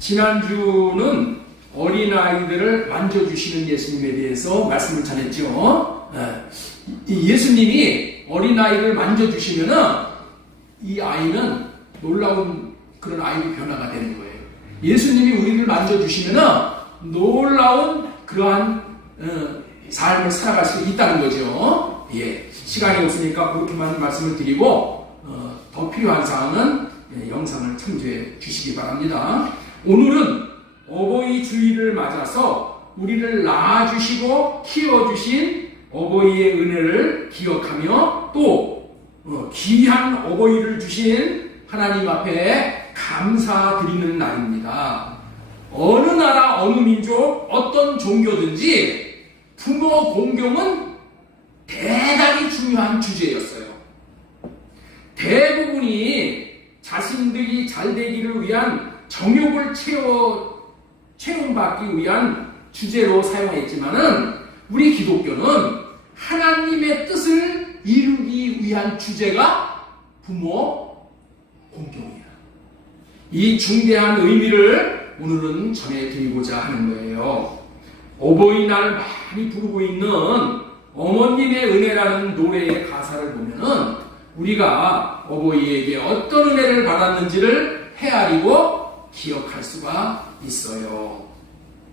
지난주는 어린아이들을 만져주시는 예수님에 대해서 말씀을 전했죠. 예수님이 어린아이를 만져주시면은 이 아이는 놀라운 그런 아이로 변화가 되는 거예요. 예수님이 우리를 만져주시면은 놀라운 그러한 삶을 살아갈 수 있다는 거죠. 예, 시간이 없으니까 그렇게만 말씀을 드리고 더 필요한 사항은 영상을 참조해 주시기 바랍니다. 오늘은 어버이 주일을 맞아서 우리를 낳아주시고 키워주신 어버이의 은혜를 기억하며 또 귀한 어버이를 주신 하나님 앞에 감사드리는 날입니다. 어느 나라, 어느 민족, 어떤 종교든지 부모 공경은 대단히 중요한 주제였어요. 대부분이 자신들이 잘 되기를 위한 정욕을 채움받기 위한 주제로 사용했지만은 우리 기독교는 하나님의 뜻을 이루기 위한 주제가 부모 공경이다. 이 중대한 의미를 오늘은 전해드리고자 하는 거예요. 어버이날 많이 부르고 있는 어머님의 은혜라는 노래의 가사를 보면은 우리가 어버이에게 어떤 은혜를 받았는지를 헤아리고 기억할 수가 있어요.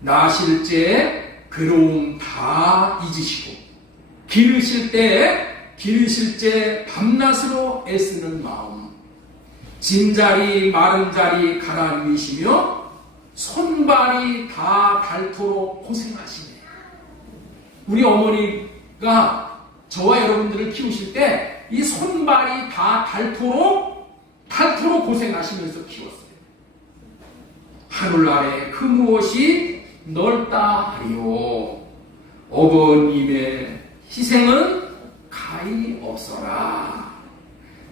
낳으실 때 괴로움 다 잊으시고 기르실 때 밤낮으로 애쓰는 마음, 진자리 마른 자리 갈아 누이시며 손발이 다 닳도록 고생하시네. 우리 어머니가 저와 여러분들을 키우실 때 이 손발이 다 닳도록 고생하시면서 키웠어요. 하늘 아래 그 무엇이 넓다 하리요. 어머님의 희생은 가히 없어라.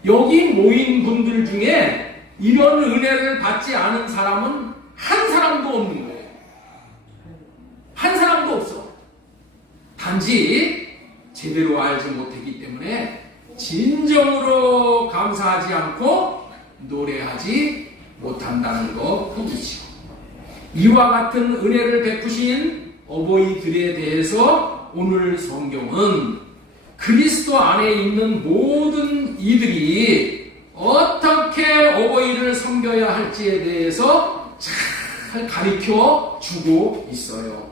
여기 모인 분들 중에 이런 은혜를 받지 않은 사람은 한 사람도 없는 거예요. 한 사람도 없어. 단지 제대로 알지 못했기 때문에 진정으로 감사하지 않고 노래하지 못한다는 것 뿐이죠. 이와 같은 은혜를 베푸신 어버이들에 대해서 오늘 성경은 그리스도 안에 있는 모든 이들이 어떻게 어버이를 섬겨야 할지에 대해서 잘 가르쳐 주고 있어요.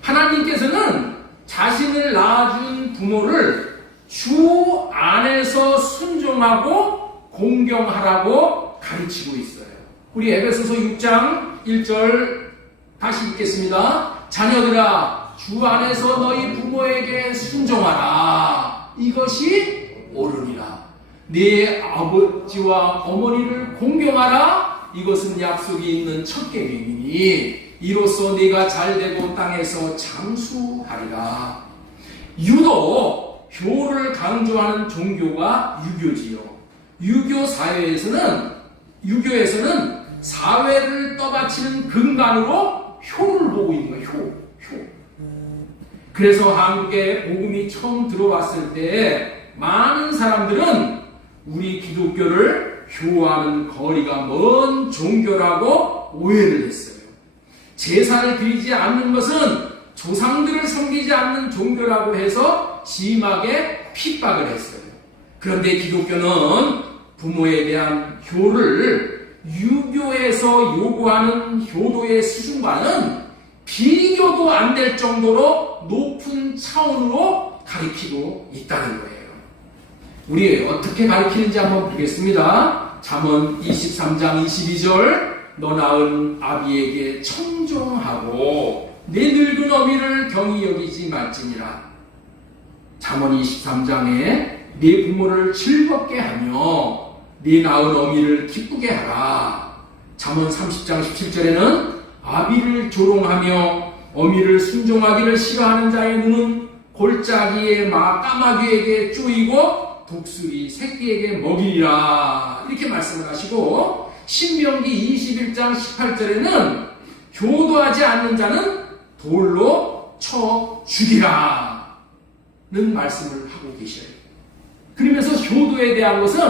하나님께서는 자신을 낳아준 부모를 주 안에서 순종하고 공경하라고 가르치고 있어요. 우리 에베소서 6장 1절 다시 읽겠습니다. 자녀들아, 주 안에서 너희 부모에게 순종하라. 이것이 옳으니라. 네 아버지와 어머니를 공경하라. 이것은 약속이 있는 첫 계명이니 이로써 네가 잘되고 땅에서 장수하리라. 유독 효를 강조하는 종교가 유교지요. 유교에서는 사회를 떠받치는 근간으로 효를 보고 있는 거예요. 효. 그래서 한국에 복음이 처음 들어왔을 때 많은 사람들은 우리 기독교를 효와는 거리가 먼 종교라고 오해를 했어요. 제사를 드리지 않는 것은 조상들을 섬기지 않는 종교라고 해서 심하게 핍박을 했어요. 그런데 기독교는 부모에 대한 효를 유교에서 요구하는 효도의 수준과는 비교도 안 될 정도로 높은 차원으로 가르치고 있다는 거예요. 우리 어떻게 가르치는지 한번 보겠습니다. 잠언 23장 22절 너 낳은 아비에게 청종하고 내 늙은 어미를 경히 여기지 말지니라. 잠언 23장에 네 부모를 즐겁게 하며 네 낳은 어미를 기쁘게 하라. 잠언 30장 17절에는 아비를 조롱하며 어미를 순종하기를 싫어하는 자의 눈은 골짜기의 까마귀에게 쪼이고 독수리 새끼에게 먹이리라. 이렇게 말씀을 하시고 신명기 21장 18절에는 효도하지 않는 자는 돌로 쳐 죽이라 는 말씀을 하고 계셔요. 그러면서 효도에 대한 것은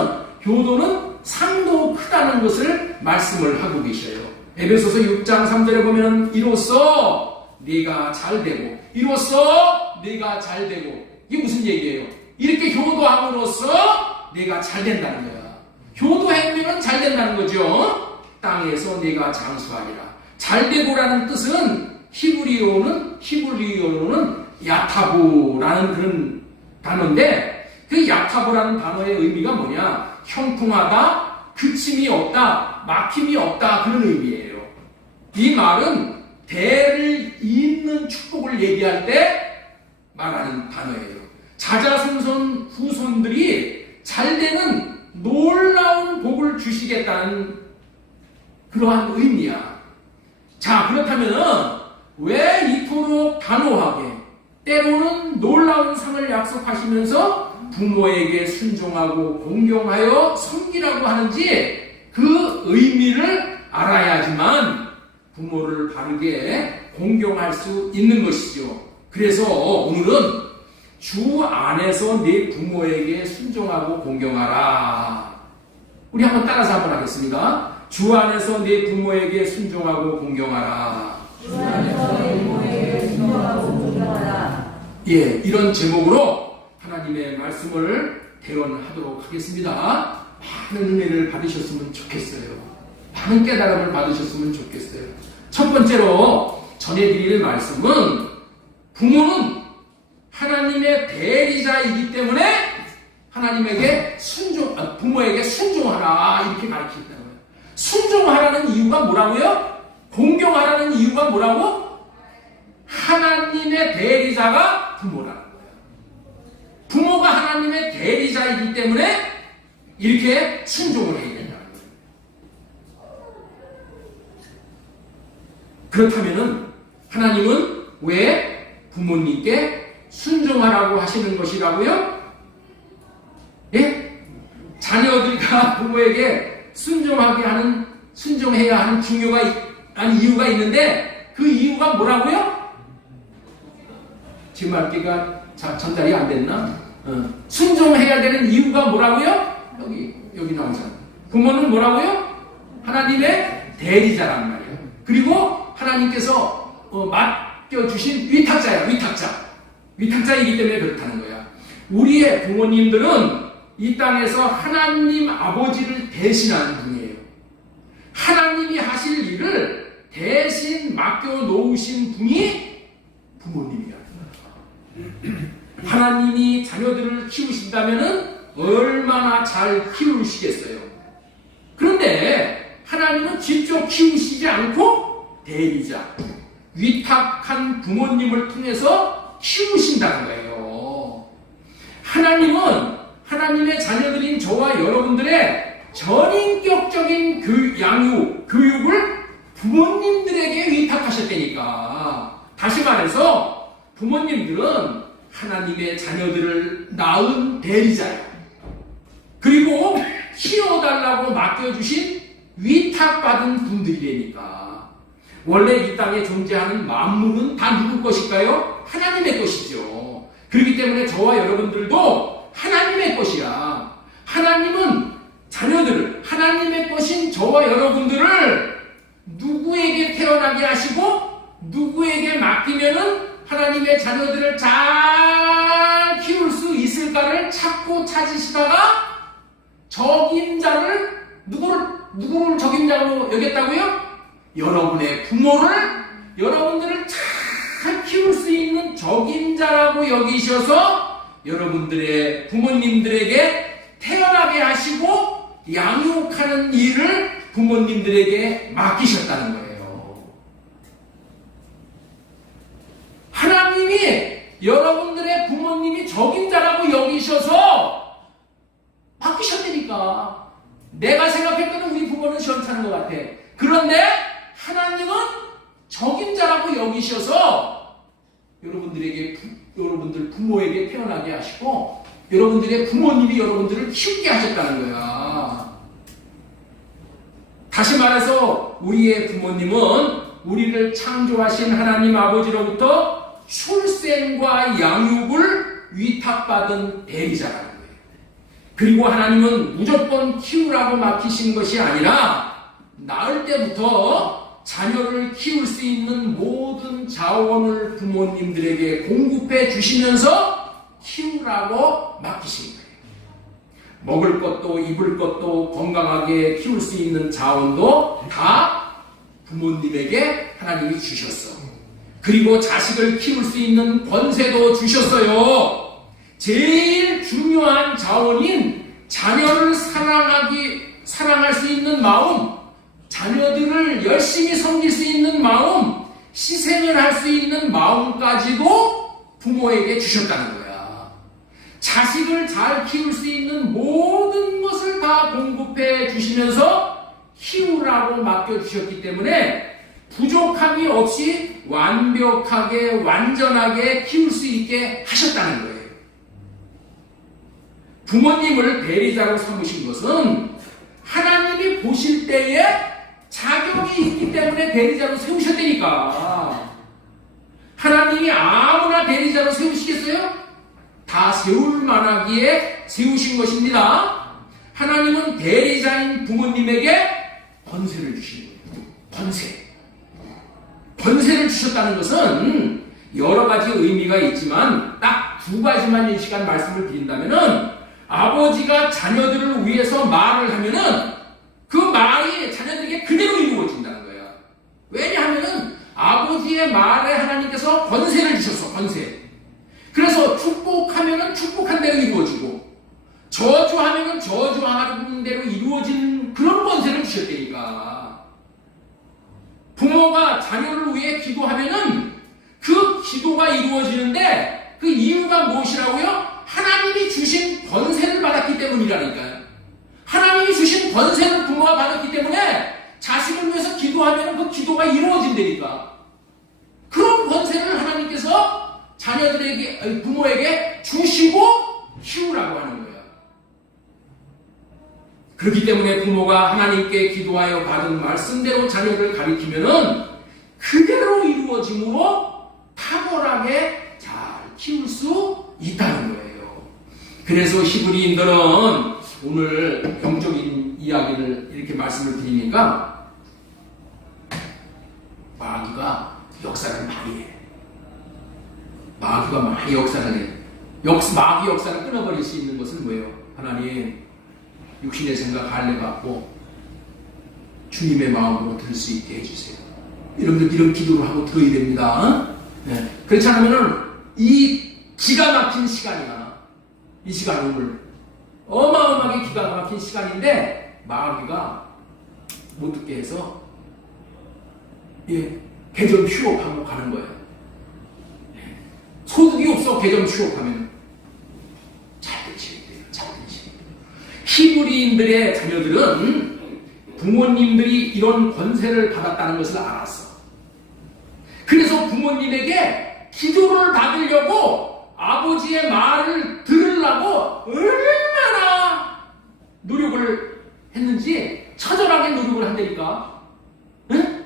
효도는 상도 크다는 것을 말씀을 하고 계셔요. 에베소서 6장 3절에 보면 이로써 네가 잘되고, 이로써 네가 잘되고, 이게 무슨 얘기예요? 이렇게 효도함으로써 네가 잘된다는 거야. 효도하면 잘된다는 거죠. 땅에서 네가 장수하리라. 잘되고라는 뜻은 히브리어로는 야타부라는 그런 단어인데, 그 야타부라는 단어의 의미가 뭐냐? 형통하다, 그침이 없다, 막힘이 없다, 그런 의미예요. 이 말은 대를 잇는 축복을 얘기할 때 말하는 단어예요. 자자손손 후손들이 잘되는 놀라운 복을 주시겠다는 그러한 의미야. 자, 그렇다면 왜 이토록 단호하게 때로는 놀라운 상을 약속하시면서 부모에게 순종하고 공경하여 섬기라고 하는지 그 의미를 알아야지만 부모를 바르게 공경할 수 있는 것이죠. 그래서 오늘은 주 안에서 네 부모에게 순종하고 공경하라. 우리 한번 따라서 한번 하겠습니다. 주 안에서 네 부모에게 순종하고 공경하라. 주 안에서 네 부모에게 순종하고 공경하라. 예, 이런 제목으로 하나님의 말씀을 대언하도록 하겠습니다. 많은 은혜를 받으셨으면 좋겠어요. 많은 깨달음을 받으셨으면 좋겠어요. 첫 번째로 전해드릴 말씀은 부모는 하나님의 대리자이기 때문에 하나님에게 부모에게 순종하라 이렇게 가르치겠다는 거예요. 순종하라는 이유가 뭐라고요? 공경하라는 이유가 뭐라고? 하나님의 대리자가 부모라는 거예요. 부모가 하나님의 대리자이기 때문에 이렇게 순종을 해야 된다는 거예요. 그렇다면은 하나님은 왜 부모님께 순종하라고 하시는 것이라고요? 예? 자녀들과 부모에게 순종해야 하는 이유가 있는데 그 이유가 뭐라고요? 지금 말기가 전달이 안 됐나? 순종해야 되는 이유가 뭐라고요? 여기 나오잖아요. 부모는 뭐라고요? 하나님의 대리자란 말이에요. 그리고 하나님께서 맡겨주신 위탁자야, 위탁자이기 때문에 그렇다는 거야. 우리의 부모님들은 이 땅에서 하나님 아버지를 대신하는 분이에요. 하나님이 하실 일을 대신 맡겨놓으신 분이 부모님이야. 하나님이 자녀들을 키우신다면 얼마나 잘 키우시겠어요. 그런데 하나님은 직접 키우시지 않고 대리자, 위탁한 부모님을 통해서 키우신다는 거예요. 하나님은 하나님의 자녀들인 저와 여러분들의 전인격적인 교육을 부모님들에게 위탁하셨다니까. 다시 말해서 부모님들은 하나님의 자녀들을 낳은 대리자예요. 그리고 키워달라고 맡겨주신 위탁받은 분들이라니까. 원래 이 땅에 존재하는 만물은 다 누구 것일까요? 하나님의 것이죠. 그렇기 때문에 저와 여러분들도 하나님의 것이야. 하나님은 자녀들을, 하나님의 것인 저와 여러분들을 누구에게 태어나게 하시고 누구에게 맡기면은 하나님의 자녀들을 잘 키울 수 있을까를 찾으시다가 적임자를 누구를 적임자로 여겼다고요? 여러분의 부모를 여러분들을 잘 키울 수 있는 적임자라고 여기셔서 여러분들의 부모님들에게 태어나게 하시고 양육하는 일을 부모님들에게 맡기셨다는 거예요. 하나님이 여러분들의 부모님이 적임자라고 여기셔서 맡기셨다니까. 내가 생각할 때는 우리 부모는 시원찮은 것 같아. 그런데 하나님은 적임자라고 여기셔서 여러분들 부모에게 태어나게 하시고 여러분들의 부모님이 여러분들을 키우게 하셨다는 거야. 다시 말해서 우리의 부모님은 우리를 창조하신 하나님 아버지로부터 출생과 양육을 위탁받은 대리자라는 거예요. 그리고 하나님은 무조건 키우라고 맡기신 것이 아니라 낳을 때부터 자녀를 키울 수 있는 모든 자원을 부모님들에게 공급해 주시면서 키우라고 맡기신 거예요. 먹을 것도 입을 것도 건강하게 키울 수 있는 자원도 다 부모님에게 하나님이 주셨어. 그리고 자식을 키울 수 있는 권세도 주셨어요. 제일 중요한 자원인 자녀를 사랑할 수 있는 마음, 자녀들을 열심히 섬길 수 있는 마음, 희생을 할 수 있는 마음까지도 부모에게 주셨다는 거야. 자식을 잘 키울 수 있는 모든 것을 다 공급해 주시면서 키우라고 맡겨주셨기 때문에 부족함이 없이 완벽하게 완전하게 키울 수 있게 하셨다는 거예요. 부모님을 대리자로 삼으신 것은 하나님이 보실 때에 자격이 있기 때문에 대리자로 세우셨다니까. 하나님이 아무나 대리자로 세우시겠어요? 다 세울 만하기에 세우신 것입니다. 하나님은 대리자인 부모님에게 권세를 주신 거예요. 권세를 주셨다는 것은 여러 가지 의미가 있지만 딱 두 가지만 이 시간 말씀을 드린다면은, 아버지가 자녀들을 위해서 말을 하면은 그 말이 자녀들에게 그대로 이루어진다는 거예요. 왜냐하면은 아버지의 말에 하나님께서 권세를 주셨어. 권세. 그래서 축복하면은 축복한 대로 이루어지고, 저주하면은 저주하는 대로 이루어진 그런 권세를 주셨다니까. 부모가 자녀를 위해 기도하면은 그 기도가 이루어지는데 그 이유가 무엇이라고요? 하나님이 주신 권세를 받았기 때문이라니까요. 하나님이 주신 권세를 부모가 받았기 때문에 자식을 위해서 기도하면 그 기도가 이루어진다니까. 그런 권세를 하나님께서 자녀들에게, 부모에게 주시고 키우라고 하는 거예요. 그렇기 때문에 부모가 하나님께 기도하여 받은 말씀대로 자녀를 가리키면은 그대로 이루어짐으로 탁월하게 잘 키울 수 있다는 거예요. 그래서 히브리인들은 오늘 영적인 이야기를 이렇게 말씀을 드리니까 마귀가 역사를 많이 해. 마귀가 많이 역사를 해. 마귀 역사를 끊어버릴 수 있는 것은 뭐예요? 하나님, 육신의 생각 할례받고 주님의 마음으로 들 수 있게 해주세요. 여러분들 이런 기도를 하고 들어야 됩니다. 네. 그렇지 않으면 이 기가 막힌 시간이야. 이 시간 오늘 어마어마하게 기가 막힌 시간인데 마귀가 못 듣게 해서 개점 휴업하고 가는 거예요. 소득이 없어 개점 휴업하면 잘 되지. 히브리인들의 자녀들은 부모님들이 이런 권세를 받았다는 것을 알았어. 그래서 부모님에게 기도를 받으려고 아버지의 말을 들으려고 얼마나 노력을 했는지 처절하게 노력을 한다니까. 응?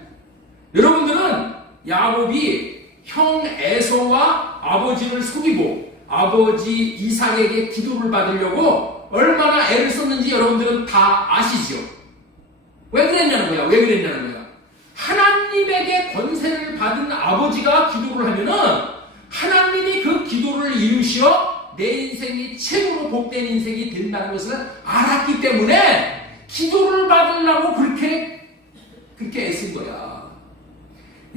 여러분들은 야곱이 형 에서와 아버지를 속이고 아버지 이삭에게 기도를 받으려고 얼마나 애를 썼는지 여러분들은 다 아시죠? 왜 그랬냐는 거야. 하나님에게 권세를 받은 아버지가 기도를 하면은 하나님이 그 기도를 이루시어 내 인생이 최고로 복된 인생이 된다는 것을 알았기 때문에 기도를 받으려고 그렇게 애쓴 거야.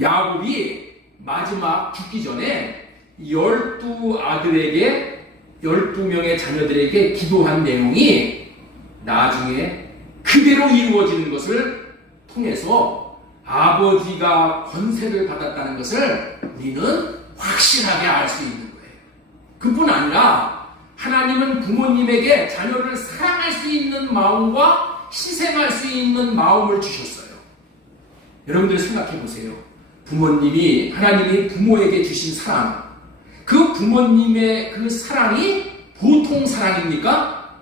야곱이 마지막 죽기 전에 12명의 자녀들에게 기도한 내용이 나중에 그대로 이루어지는 것을 통해서 아버지가 권세를 받았다는 것을 우리는 확실하게 알 수 있는 거예요. 그뿐 아니라 하나님은 부모님에게 자녀를 사랑할 수 있는 마음과 희생할 수 있는 마음을 주셨어요. 여러분들 생각해 보세요. 하나님이 부모에게 주신 사랑, 그 부모님의 그 사랑이 보통 사랑입니까?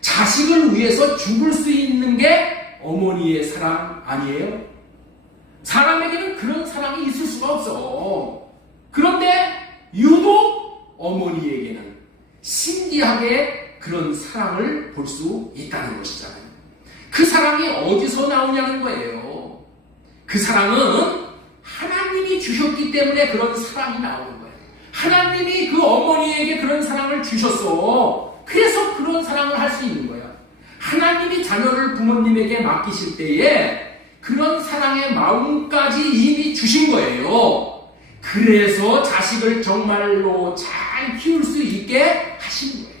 자식을 위해서 죽을 수 있는 게 어머니의 사랑 아니에요? 사람에게는 그런 사랑이 있을 수가 없어. 그런데 유독 어머니에게는 신기하게 그런 사랑을 볼 수 있다는 것이잖아요. 그 사랑이 어디서 나오냐는 거예요. 그 그 사랑은 하나님이 주셨기 때문에 그런 사랑이 나오는 거예요. 하나님이 그 어머니에게 그런 사랑을 주셨어. 그래서 그런 사랑을 할 수 있는 거야. 하나님이 자녀를 부모님에게 맡기실 때에 그런 사랑의 마음까지 이미 주신 거예요. 그래서 자식을 정말로 잘 키울 수 있게 하신 거예요.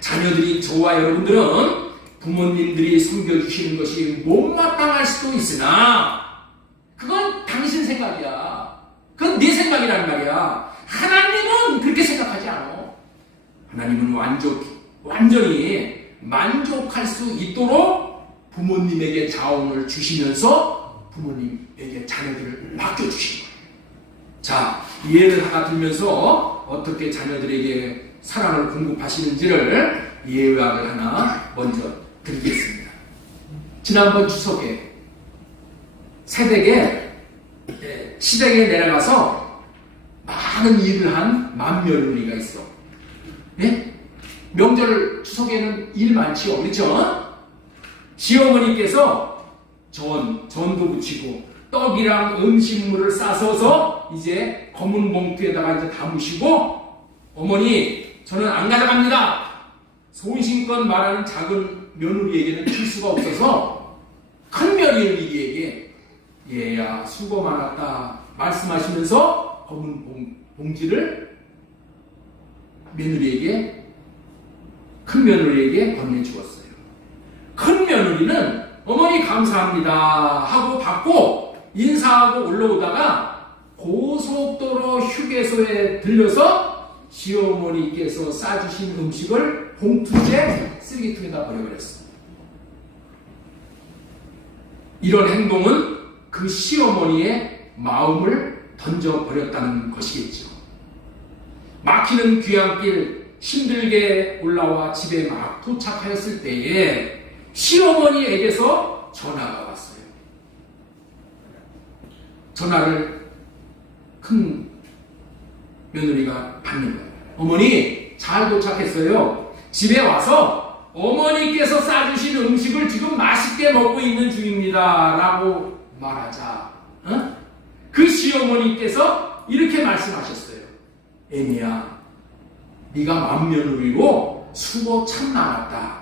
자녀들이, 저와 여러분들은 부모님들이 섬겨주시는 것이 못마땅할 수도 있으나 그건 당신 생각이야. 그건 네 생각이란 말이야. 하나님은 그렇게 생각하지 않아. 하나님은 완전히 만족할 수 있도록 부모님에게 자원을 주시면서 부모님에게 자녀들을 맡겨주신 거예요. 자, 예를 하나 들면서 어떻게 자녀들에게 사랑을 공급하시는지를 예약을 하나 먼저 드리겠습니다. 지난번 추석에 새댁에 시댁에 내려가서 많은 일을 한 맏며느리가 있어. 예? 명절 추석에는 일 많지요, 그렇죠? 시어머니께서 전도 붙이고 떡이랑 음식물을 싸서서 이제 검은 봉투에다가 이제 담으시고, 어머니 저는 안 가져갑니다. 소신껏 말하는 작은 며느리에게는 줄 수가 없어서 큰 며느리에게 얘야 수고 많았다 말씀하시면서 검은 봉지를 큰 며느리에게 건네주었어요. 큰 며느리는 어머니 감사합니다 하고 받고 인사하고 올라오다가 고속도로 휴게소에 들려서 시어머니께서 싸주신 음식을 봉투째 쓰레기통에다 버려버렸어요. 이런 행동은 그 시어머니의 마음을 던져버렸다는 것이겠죠. 막히는 귀향길 힘들게 올라와 집에 막 도착하였을 때에 시어머니에게서 전화가 왔어요. 전화를 큰 며느리가 받는 거예요. 어머니 잘 도착했어요. 집에 와서 어머니께서 싸주신 음식을 지금 맛있게 먹고 있는 중입니다 라고 말하자, 그 시어머니께서 이렇게 말씀하셨어요. 애미야, 네가 맏며느리로 수고 참 많았다.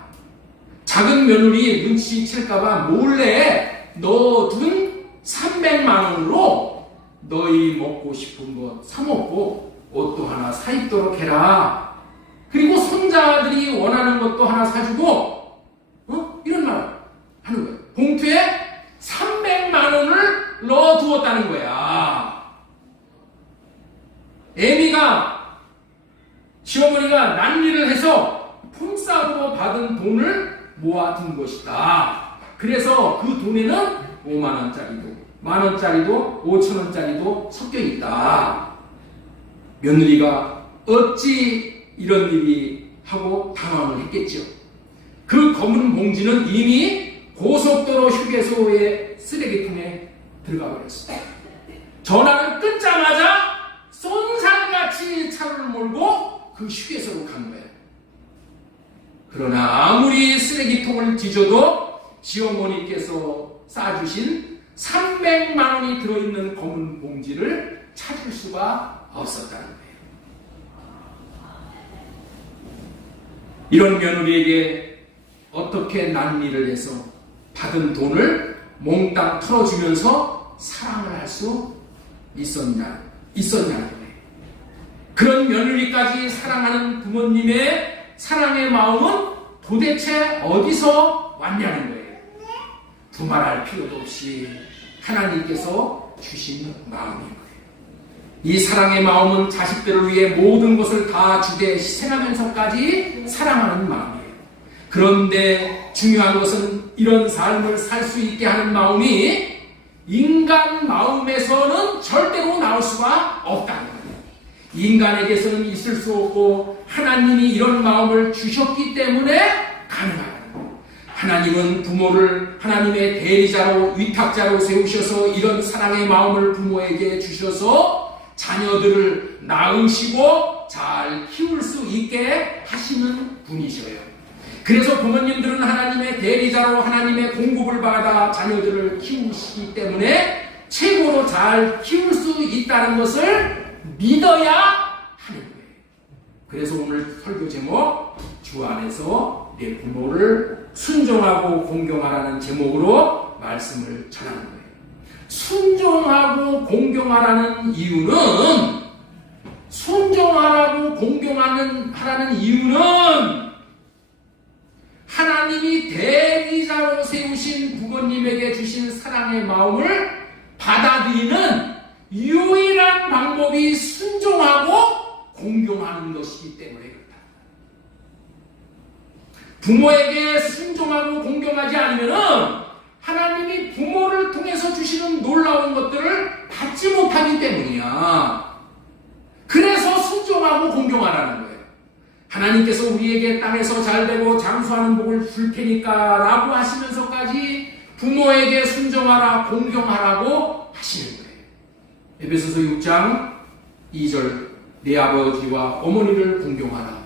작은 며느리 눈치챌까봐 몰래 넣어둔 300만 원으로 너희 먹고 싶은 거 사먹고 옷도 하나 사입도록 해라. 그리고 손자들이 원하는 것도 하나 사주고, 이런 말 하는 거예요. 봉투에 300만 원을 넣어두었다는 거야. 시어머니가 난리를 해서 품삯으로 받은 돈을 모아둔 것이다. 그래서 그 돈에는 5만원짜리도, 만원짜리도, 5천원짜리도 섞여 있다. 며느리가 어찌 이런 일이 하고 당황을 했겠죠. 그 검은 봉지는 이미 고속도로 휴게소의 쓰레기통에 들어가 버렸어요. 전화를 끊자마자 쏜살같이 차를 몰고 그 휴게소로 간 거예요. 그러나 아무리 쓰레기통을 뒤져도 시어머니께서 싸주신 300만 원이 들어있는 검은 봉지를 찾을 수가 없었다는 거예요. 이런 며느리에게 어떻게 난리를 해서 받은 돈을 몽땅 털어주면서 사랑을 할 수 있었냐는 거예요. 그런 며느리까지 사랑하는 부모님의 사랑의 마음은 도대체 어디서 왔냐는 거예요. 두말할 필요도 없이 하나님께서 주신 마음인 거예요. 이 사랑의 마음은 자식들을 위해 모든 것을 다 주되 희생하면서까지 사랑하는 마음이에요. 그런데 중요한 것은 이런 삶을 살 수 있게 하는 마음이 인간 마음에서는 절대로 나올 수가 없다는 거예요. 인간에게서는 있을 수 없고 하나님이 이런 마음을 주셨기 때문에 가능하다는 거예요. 하나님은 부모를 하나님의 대리자로, 위탁자로 세우셔서 이런 사랑의 마음을 부모에게 주셔서 자녀들을 낳으시고 잘 키울 수 있게 하시는 분이셔요. 그래서 부모님들은 하나님의 대리자로 하나님의 공급을 받아 자녀들을 키우시기 때문에 최고로 잘 키울 수 있다는 것을 믿어야 하는 거예요. 그래서 오늘 설교 제목 주 안에서 내 부모를 순종하고 공경하라는 제목으로 말씀을 전하는 거예요. 순종하고 공경하라는 이유는 순종하라고 공경하라는 이유는 하나님이 대리자로 세우신 부모님에게 주신 사랑의 마음을 받아들이는 유일한 방법이 순종하고 공경하는 것이기 때문에 그렇다. 부모에게 순종하고 공경하지 않으면 하나님이 부모를 통해서 주시는 놀라운 것들을 받지 못하기 때문이야. 그래서 순종하고 공경하라는 거예요. 하나님께서 우리에게 땅에서 잘되고 장수하는 복을 줄 테니까 라고 하시면서까지 부모에게 순종하라 공경하라고 하시는 거예요. 에베소서 6장 2절 내 아버지와 어머니를 공경하라.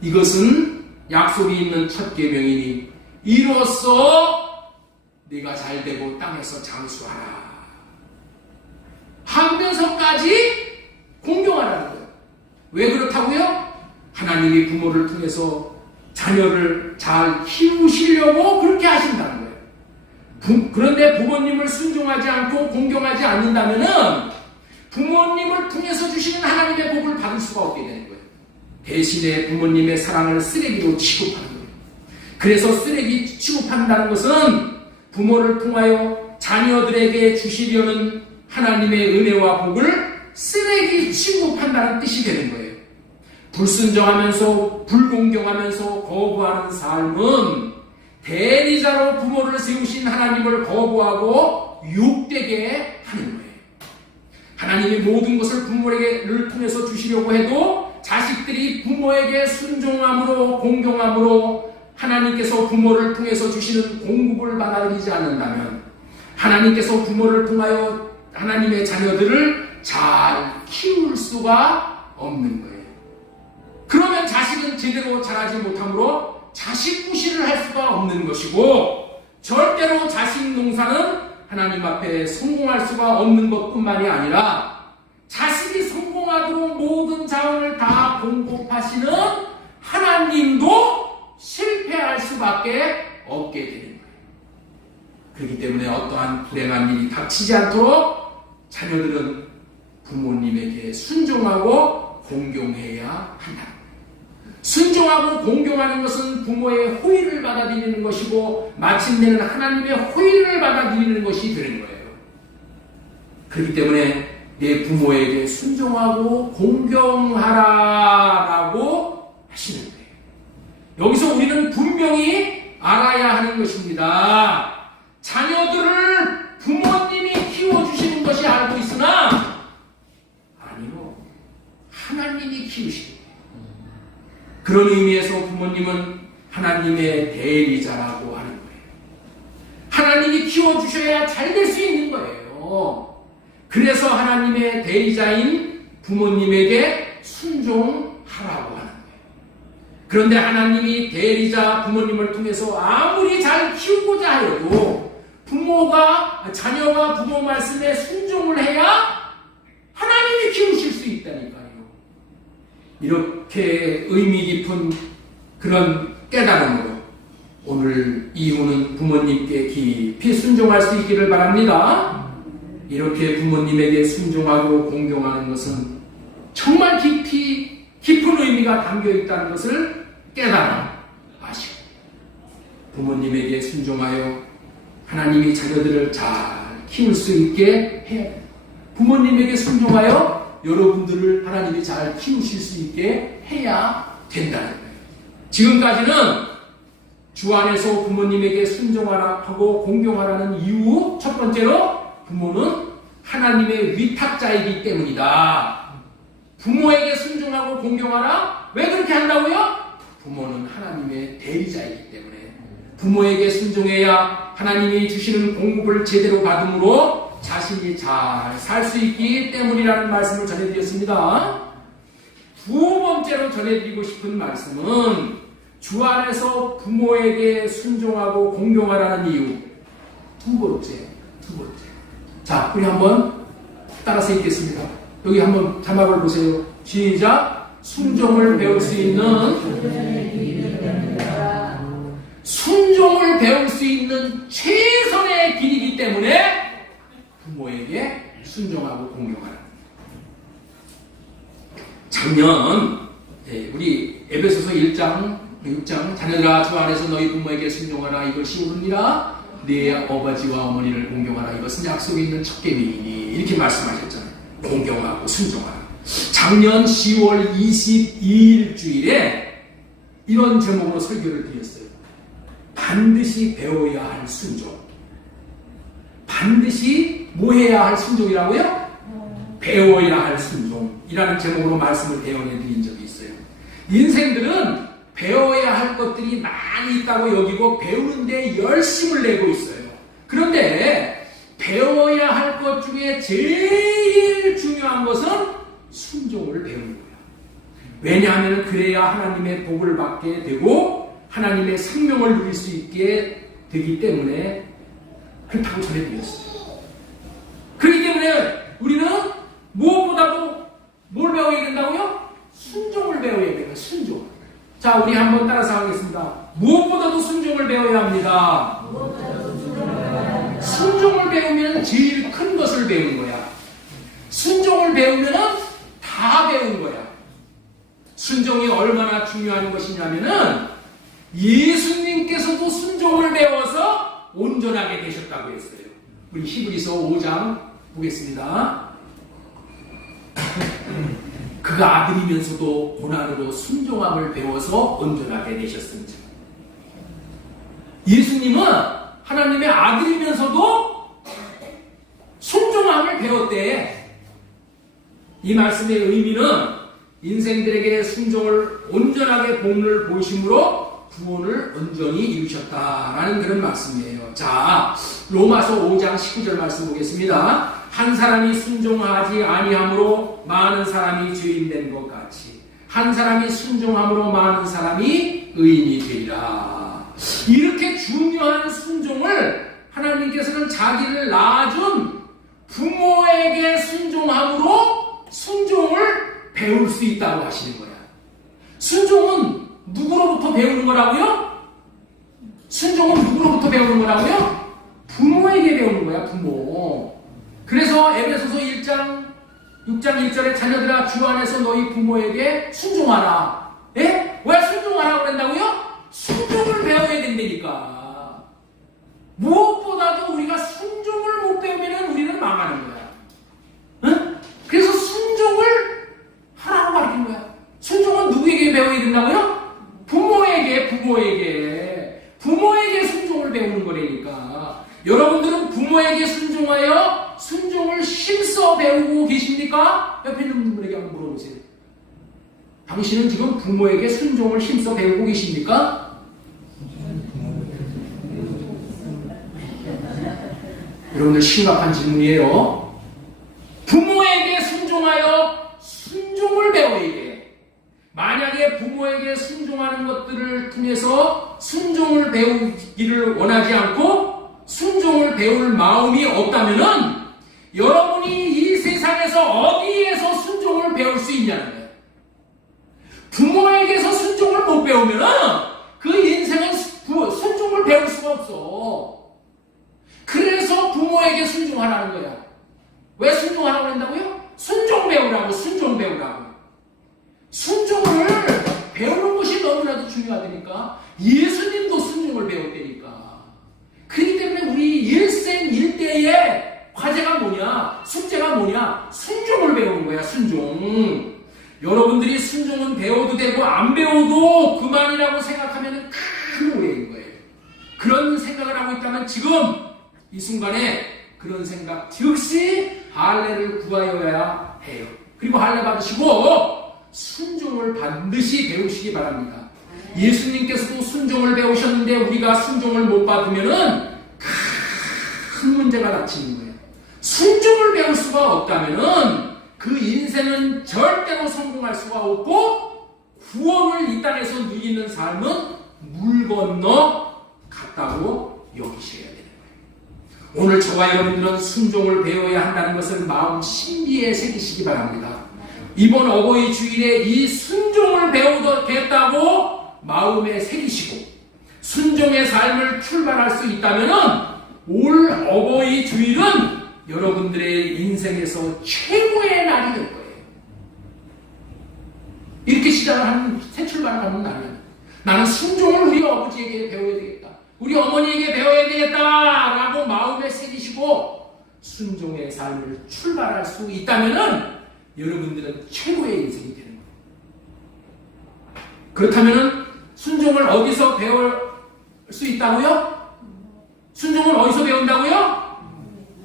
이것은 약속이 있는 첫 계명이니 이로써 네가 잘되고 땅에서 장수하라 하면서까지 공경하라는 거예요. 왜 그렇다고요? 하나님이 부모를 통해서 자녀를 잘 키우시려고 그렇게 하신다는 거예요. 그런데 부모님을 순종하지 않고 공경하지 않는다면 부모님을 통해서 주시는 하나님의 복을 받을 수가 없게 되는 거예요. 대신에 부모님의 사랑을 쓰레기로 취급하는 거예요. 그래서 쓰레기 취급한다는 것은 부모를 통하여 자녀들에게 주시려는 하나님의 은혜와 복을 쓰레기 취급한다는 뜻이 되는 거예요. 불순종하면서 불공경하면서 거부하는 삶은 대리자로 부모를 세우신 하나님을 거부하고 욕되게 하는 거예요. 하나님이 모든 것을 부모를 통해서 주시려고 해도 자식들이 부모에게 순종함으로 공경함으로 하나님께서 부모를 통해서 주시는 공급을 받아들이지 않는다면 하나님께서 부모를 통하여 하나님의 자녀들을 잘 키울 수가 없는 거예요. 그러면 자식은 제대로 자라지 못하므로 자식 구실을 할 수가 없는 것이고 절대로 자식 농사는 하나님 앞에 성공할 수가 없는 것뿐만이 아니라 자식이 성공하도록 모든 자원을 다 공급하시는 하나님도 실패할 수밖에 없게 되는 거예요. 그렇기 때문에 어떠한 불행한 일이 닥치지 않도록 자녀들은 부모님에게 순종하고 공경해야 한다. 순종하고 공경하는 것은 부모의 호의를 받아들이는 것이고 마침내는 하나님의 호의를 받아들이는 것이 되는 거예요. 그렇기 때문에 내 부모에게 순종하고 공경하라라고 하시는 거예요. 여기서 우리는 분명히 알아야 하는 것입니다. 자녀들을 부모님이 키워주시는 것이 알고 있으나 아니요, 하나님이 키우시는 거예요. 그런 의미에서 부모님은 하나님의 대리자라고 하는 거예요. 하나님이 키워주셔야 잘 될 수 있는 거예요. 그래서 하나님의 대리자인 부모님에게 순종하라고 하는 거예요. 그런데 하나님이 대리자 부모님을 통해서 아무리 잘 키우고자 하여도 자녀가 부모 말씀에 순종을 해야 하나님이 키우실 수 있다니까요. 이렇게 의미 깊은 그런 깨달음으로 오늘 이후는 부모님께 깊이 순종할 수 있기를 바랍니다. 이렇게 부모님에게 순종하고 공경하는 것은 정말 깊은 의미가 담겨 있다는 것을 깨달아 아시고 부모님에게 순종하여 하나님이 자녀들을 잘 키울 수 있게 해야 합니다. 부모님에게 순종하여 여러분들을 하나님이 잘 키우실 수 있게 해야 된다는 거예요. 지금까지는 주 안에서 부모님에게 순종하라 하고 공경하라는 이유 첫 번째로 부모는 하나님의 위탁자이기 때문이다. 부모에게 순종하고 공경하라? 왜 그렇게 한다고요? 부모는 하나님의 대리자이기 때문에 부모에게 순종해야 하나님이 주시는 공급을 제대로 받음으로 자신이 잘 살 수 있기 때문이라는 말씀을 전해드렸습니다. 두 번째로 전해드리고 싶은 말씀은 주 안에서 부모에게 순종하고 공경하라는 이유. 두 번째. 자, 우리 한번 따라서 읽겠습니다. 여기 한번 자막을 보세요. 시작. 순종을 배울 수 있는 최선의 길이기 때문에 부모에게 순종하고 공경하라. 작년 우리 에베소서 1장 6장 자녀들아 주 안에서 너희 부모에게 순종하라 이것이 옳으니라 네 아버지와 어머니를 공경하라 이것은 약속에 있는 첫 계명이니 이렇게 말씀하셨잖아요. 공경하고 순종하라. 작년 10월 22일 주일에 이런 제목으로 설교를 드렸어요. 반드시 배워야 할 순종. 반드시 뭐 해야 할 순종이라고요? 배워야 할 순종이라는 제목으로 말씀을 대언해 드린 적이 있어요. 인생들은 배워야 할 것들이 많이 있다고 여기고 배우는데 열심을 내고 있어요. 그런데 배워야 할 것 중에 제일 중요한 것은 순종을 배우는 거예요. 왜냐하면 그래야 하나님의 복을 받게 되고 하나님의 생명을 누릴 수 있게 되기 때문에 그렇다고 전해드렸어요. 그렇기 때문에 우리는 무엇보다도 뭘 배워야 된다고요? 순종을 배워야 돼요. 순종. 자, 우리 한번 따라서 하겠습니다. 무엇보다도 순종을 배워야 합니다. 순종을 배우면 제일 큰 것을 배우는 거야. 순종을 배우면 다 배운 거야. 순종이 얼마나 중요한 것이냐면은 예수님께서도 순종을 배워서 온전하게 되셨다고 했어요. 우리 히브리서 5장 보겠습니다. 그가 아들이면서도 고난으로 순종함을 배워서 온전하게 되셨습니다. 예수님은 하나님의 아들이면서도 순종함을 배웠대. 이 말씀의 의미는 인생들에게 순종을 온전하게 복을 보이심으로 구원을 온전히 이루셨다라는 그런 말씀이에요. 자, 로마서 5장 19절 말씀 보겠습니다. 한 사람이 순종하지 아니함으로 많은 사람이 죄인 된 것 같이 한 사람이 순종함으로 많은 사람이 의인이 되리라. 이렇게 중요한 순종을 하나님께서는 자기를 낳아준 부모에게 순종함으로 순종을 배울 수 있다고 하시는 거야. 순종은 누구로부터 배우는 거라고요? 순종은 누구로부터 배우는 거라고요? 부모에게 배우는 거야, 부모. 그래서 에베소서 1장 6장 1절에 자녀들아 주 안에서 너희 부모에게 순종하라. 예? 왜 순종하라고 그런다고요? 순종을 배워야 된다니까. 무엇보다도 우리가 순종을 못 배우면 우리는 망하는 거야. 응? 그래서 순종을 하라고 가르치는 거야. 순종은 누구에게 배워야 된다고요? 부모에게 순종을 배우는 거라니까. 여러분들은 부모에게 순종하여 순종을 힘써 배우고 계십니까? 옆에 있는 분에게 한번 물어보세요. 당신은 지금 부모에게 순종을 힘써 배우고 계십니까? 여러분들 심각한 질문이에요. 부모에게 순종하여 순종을 배워야 돼. 만약에 부모에게 순종하는 것들을 통해서 순종을 배우기를 원하지 않고 순종을 배울 마음이 없다면은 여러분이 이 세상에서 어디에서 순종을 배울 수 있냐는 거예요. 부모에게서 순종을 못 배우면은 그 인생은 순종을 배울 수가 없어. 그래서 부모에게 순종하라는 거야. 왜 순종하라고 한다고요? 순종 배우라고. 순종을 배우는 것이 너무나도 중요하다니까. 예수님도 순종을 배웠다니까. 그렇기 때문에 우리 일생 일대의 과제가 뭐냐? 숙제가 뭐냐? 순종을 배우는 거야. 순종. 여러분들이 순종은 배워도 되고 안 배워도 그만이라고 생각하면 큰 오해인 거예요. 그런 생각을 하고 있다면 지금 이 순간에 그런 생각 즉시 할례를 구하여야 해요. 그리고 할례 받으시고 순종을 반드시 배우시기 바랍니다. 예수님께서도 순종을 배우셨는데 우리가 순종을 못 받으면은 큰 문제가 닥치는 거예요. 순종을 배울 수가 없다면은 그 인생은 절대로 성공할 수가 없고 구원을 이 땅에서 누리는 삶은 물 건너 갔다고 여기셔야 되는 거예요. 오늘 저와 여러분들은 순종을 배워야 한다는 것을 마음 심기에 새기시기 바랍니다. 이번 어버이 주일에 이 순종을 배우겠다고 마음에 새기시고 순종의 삶을 출발할 수 있다면 올 어버이 주일은 여러분들의 인생에서 최고의 날이 될 거예요. 이렇게 시작을 하는, 새 출발을 하는 날이에요. 나는 순종을 우리 아버지에게 배워야 되겠다. 우리 어머니에게 배워야 되겠다라고 마음에 새기시고 순종의 삶을 출발할 수 있다면 여러분들은 최고의 인생이 되는 거예요. 그렇다면 순종을 어디서 배울 수 있다고요? 순종을 어디서 배운다고요?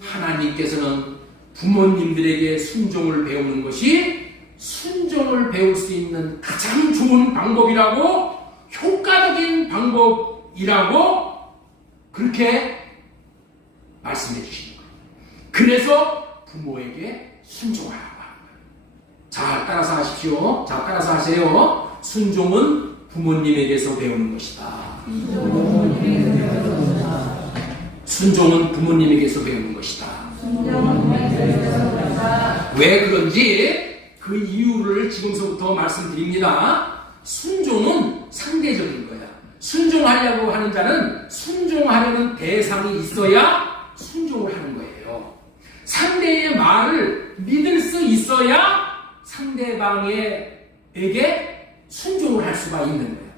하나님께서는 부모님들에게 순종을 배우는 것이 순종을 배울 수 있는 가장 좋은 방법이라고, 효과적인 방법이라고 그렇게 말씀해 주시는 거예요. 그래서 부모에게 순종하라고 하는 거예요. 자, 따라서 하십시오. 자, 따라서 하세요. 순종은 부모님에게서 배우는 것이다. 순종은 부모님에게서 배우는 것이다. 왜 그런지 그 이유를 지금서부터 말씀드립니다. 순종은 상대적인 거야. 순종하려고 하는 자는 순종하려는 대상이 있어야 순종을 하는 거예요. 상대의 말을 믿을 수 있어야 상대방에게 순종을 할 수가 있는 거예요.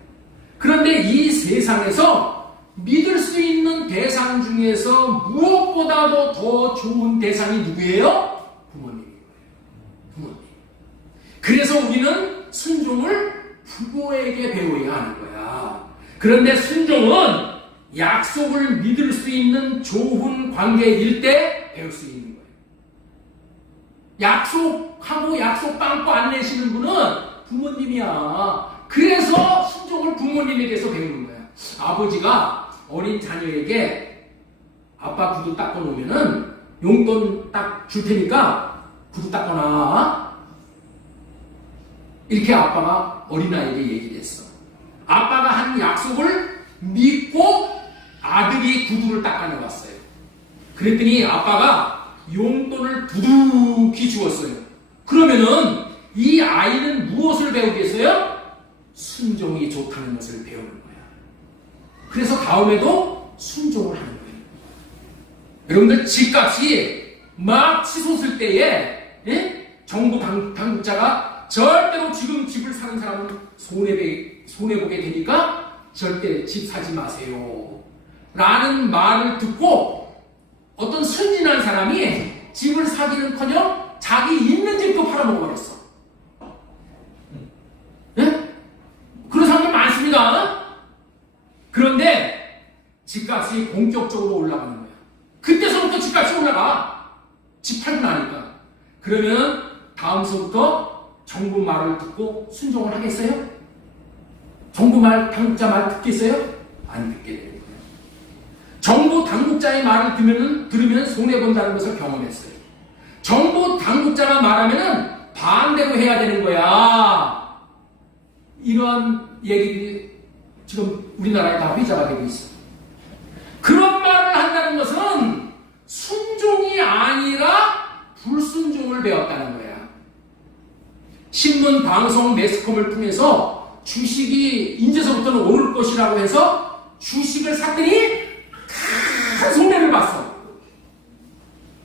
그런데 이 세상에서 믿을 수 있는 대상 중에서 무엇보다도 더 좋은 대상이 누구예요? 부모님인 거예요. 부모님. 그래서 우리는 순종을 부모에게 배워야 하는 거야. 그런데 순종은 약속을 믿을 수 있는 좋은 관계일 때 배울 수 있는 거예요. 약속하고 약속 빵꾸 안 내시는 분은 부모님이야. 그래서 순종을 부모님에게서 배우는 거야. 아버지가 어린 자녀에게 아빠 구두 닦고 놓으면은 용돈 딱 줄 테니까 구두 닦고 나. 이렇게 아빠가 어린아이에게 얘기를 했어. 아빠가 한 약속을 믿고 아들이 구두를 닦아내왔어요. 그랬더니 아빠가 용돈을 두둑히 주었어요. 그러면은 이 아이는 무엇을 배우겠어요? 순종이 좋다는 것을 배우는 거야. 그래서 다음에도 순종을 하는 거예요. 여러분들 집값이 막 치솟을 때에 정부 당국자가 절대로 지금 집을 사는 사람은 손해보게 되니까 절대 집 사지 마세요 라는 말을 듣고 어떤 순진한 사람이 집을 사기는커녕 자기 있는 집도 팔아먹어버렸어. 그런 사람들 많습니다. 그런데 집값이 본격적으로 올라가는 거야. 그때서부터 집값이 올라가. 집 팔고 나니까. 그러면 다음서부터 정부 말을 듣고 순종을 하겠어요? 정부 말, 당국자 말 듣겠어요? 안 듣게 되는 거예요. 정부 당국자의 말을 들으면 손해본다는 것을 경험했어요. 정부 당국자가 말하면 반대로 해야 되는 거야. 이런 얘기들이 지금 우리나라에 다 회자가 되고 있어요. 그런 말을 한다는 것은 순종이 아니라 불순종을 배웠다는 거야. 신문, 방송, 매스컴을 통해서 주식이 이제서부터는 오를 것이라고 해서 주식을 샀더니 큰 손해를 봤어.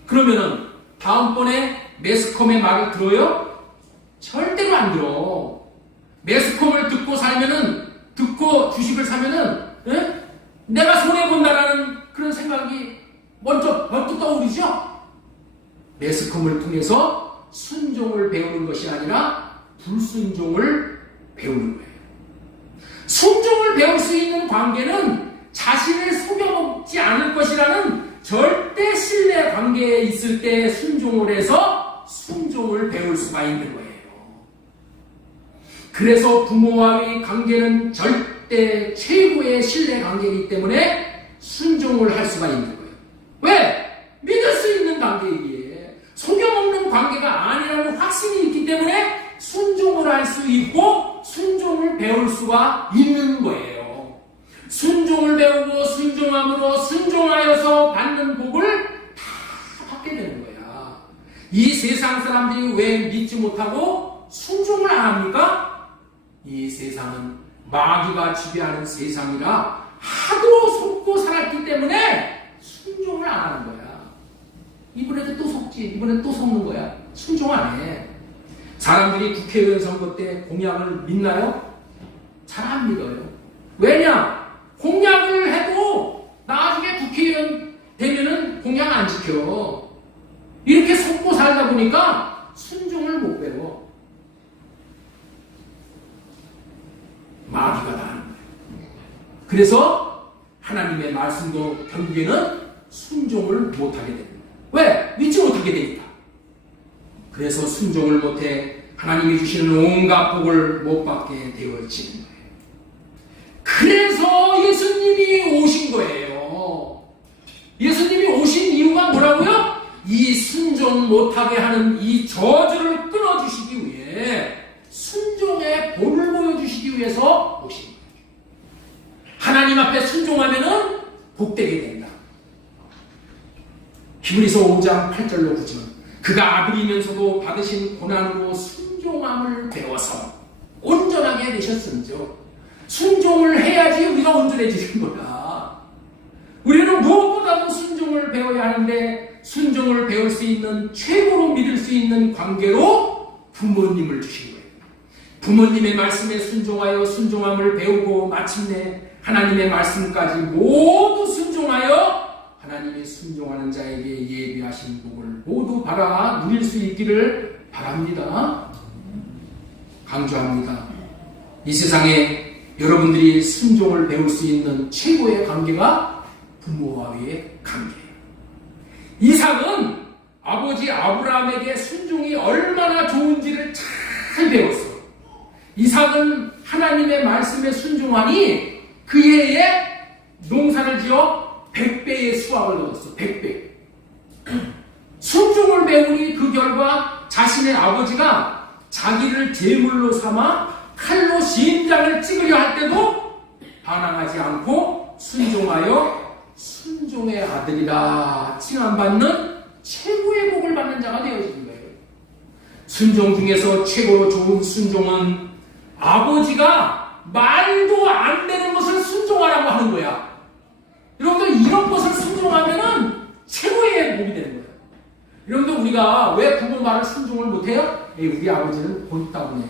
그러면은 다음번에 매스컴의 말을 들어요? 절대로 안 들어. 매스컴을 듣고 주식을 사면은, 내가 손해본다라는 그런 생각이 먼저 떠오르죠? 매스컴을 통해서 순종을 배우는 것이 아니라 불순종을 배우는 거예요. 순종을 배울 수 있는 관계는 자신을 속여먹지 않을 것이라는 절대 신뢰 관계에 있을 때 순종을 해서 순종을 배울 수가 있는 거예요. 그래서 부모와의 관계는 절대 최고의 신뢰 관계이기 때문에 순종을 할 수가 있는 거예요. 왜? 믿을 수 있는 관계이기에 속여먹는 관계가 아니라는 확신이 있기 때문에 순종을 할 수 있고 순종을 배울 수가 있는 거예요. 순종을 배우고 순종함으로 순종하여서 받는 복을 이 세상 사람들이 왜 믿지 못하고 순종을 안 합니까? 이 세상은 마귀가 지배하는 세상이라 하도 속고 살았기 때문에 순종을 안 하는 거야. 이번에도 또 속지, 이번에 또 속는 거야. 순종 안 해. 사람들이 국회의원 선거 때 공약을 믿나요? 잘 안 믿어요. 왜냐? 공약을 해도 나중에 국회의원 되면은 공약 안 지켜. 이렇게 속고 살다 보니까 순종을 못 배워. 마귀가 다 하는 거예요. 그래서 하나님의 말씀도 결국에는 순종을 못하게 됩니다. 왜? 믿지 못하게 되니까. 그래서 순종을 못해 하나님이 주시는 온갖 복을 못 받게 되어지는 거예요. 그래서 예수님이 오신 거예요. 예수님이 오신 이유가 뭐라고요? 이 순종 못하게 하는 이 저주를 끊어주시기 위해, 순종의 본을 보여주시기 위해서 오신 거예요. 하나님 앞에 순종하면은 복되게 된다. 히브리서 5장 8절로 9절. 그가 아들이면서도 받으신 고난으로 순종함을 배워서 온전하게 되셨음죠. 순종을 해야지 우리가 온전해지는 거야. 우리는 무엇보다도 순종을 배워야 하는데, 순종을 배울 수 있는, 최고로 믿을 수 있는 관계로 부모님을 주신 거예요. 부모님의 말씀에 순종하여 순종함을 배우고 마침내 하나님의 말씀까지 모두 순종하여 하나님의 순종하는 자에게 예비하신 복을 모두 받아 누릴 수 있기를 바랍니다. 강조합니다. 이 세상에 여러분들이 순종을 배울 수 있는 최고의 관계가 부모와의 관계예요. 이삭은 아버지 아브라함에게 순종이 얼마나 좋은지를 잘 배웠어. 이삭은 하나님의 말씀에 순종하니 그 해에 농사를 지어 100배의 수확을 얻었어. 100배. 순종을 배우니 그 결과 자신의 아버지가 자기를 제물로 삼아 칼로 심장을 찍으려 할 때도 반항하지 않고 순종하여 순종의 아들이라 칭함받는 최고의 복을 받는 자가 되어진 거예요. 순종 중에서 최고로 좋은 순종은 아버지가 말도 안 되는 것을 순종하라고 하는 거야. 여러분들 이런 것을 순종하면은 최고의 복이 되는 거예요. 여러분들 우리가 왜 부모 말을 순종을 못해요? 우리 아버지는 본 따구네.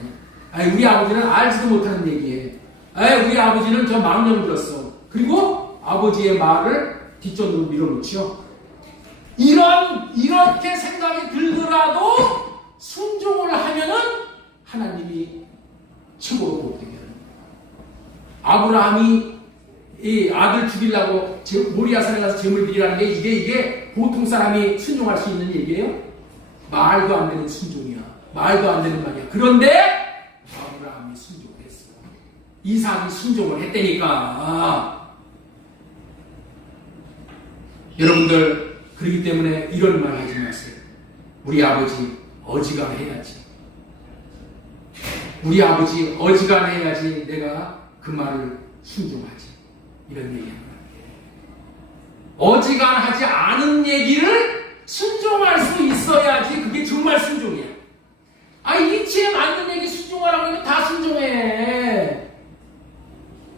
우리 아버지는 알지도 못하는 얘기해. 우리 아버지는 저 망령 들었어. 그리고 아버지의 말을 뒷전으로 밀어놓죠. 이렇게 생각이 들더라도 순종을 하면은 하나님이 최고로 복되게 하는 거예요. 아브라함이 이 아들 죽이려고 모리아산에 가서 제물 드리라는 게 이게 보통 사람이 순종할 수 있는 얘기예요? 말도 안 되는 순종이야. 말도 안 되는 말이야. 그런데 아브라함이 순종을 했어. 이삭이 순종을 했다니까. 여러분들 그렇기 때문에 이런 말 하지 마세요. 우리 아버지 어지간해야지. 우리 아버지 어지간해야지 내가 그 말을 순종하지. 이런 얘기합니다. 어지간하지 않은 얘기를 순종할 수 있어야지 그게 정말 순종이야. 이치에 맞는 얘기 순종하라고 하면 다 순종해.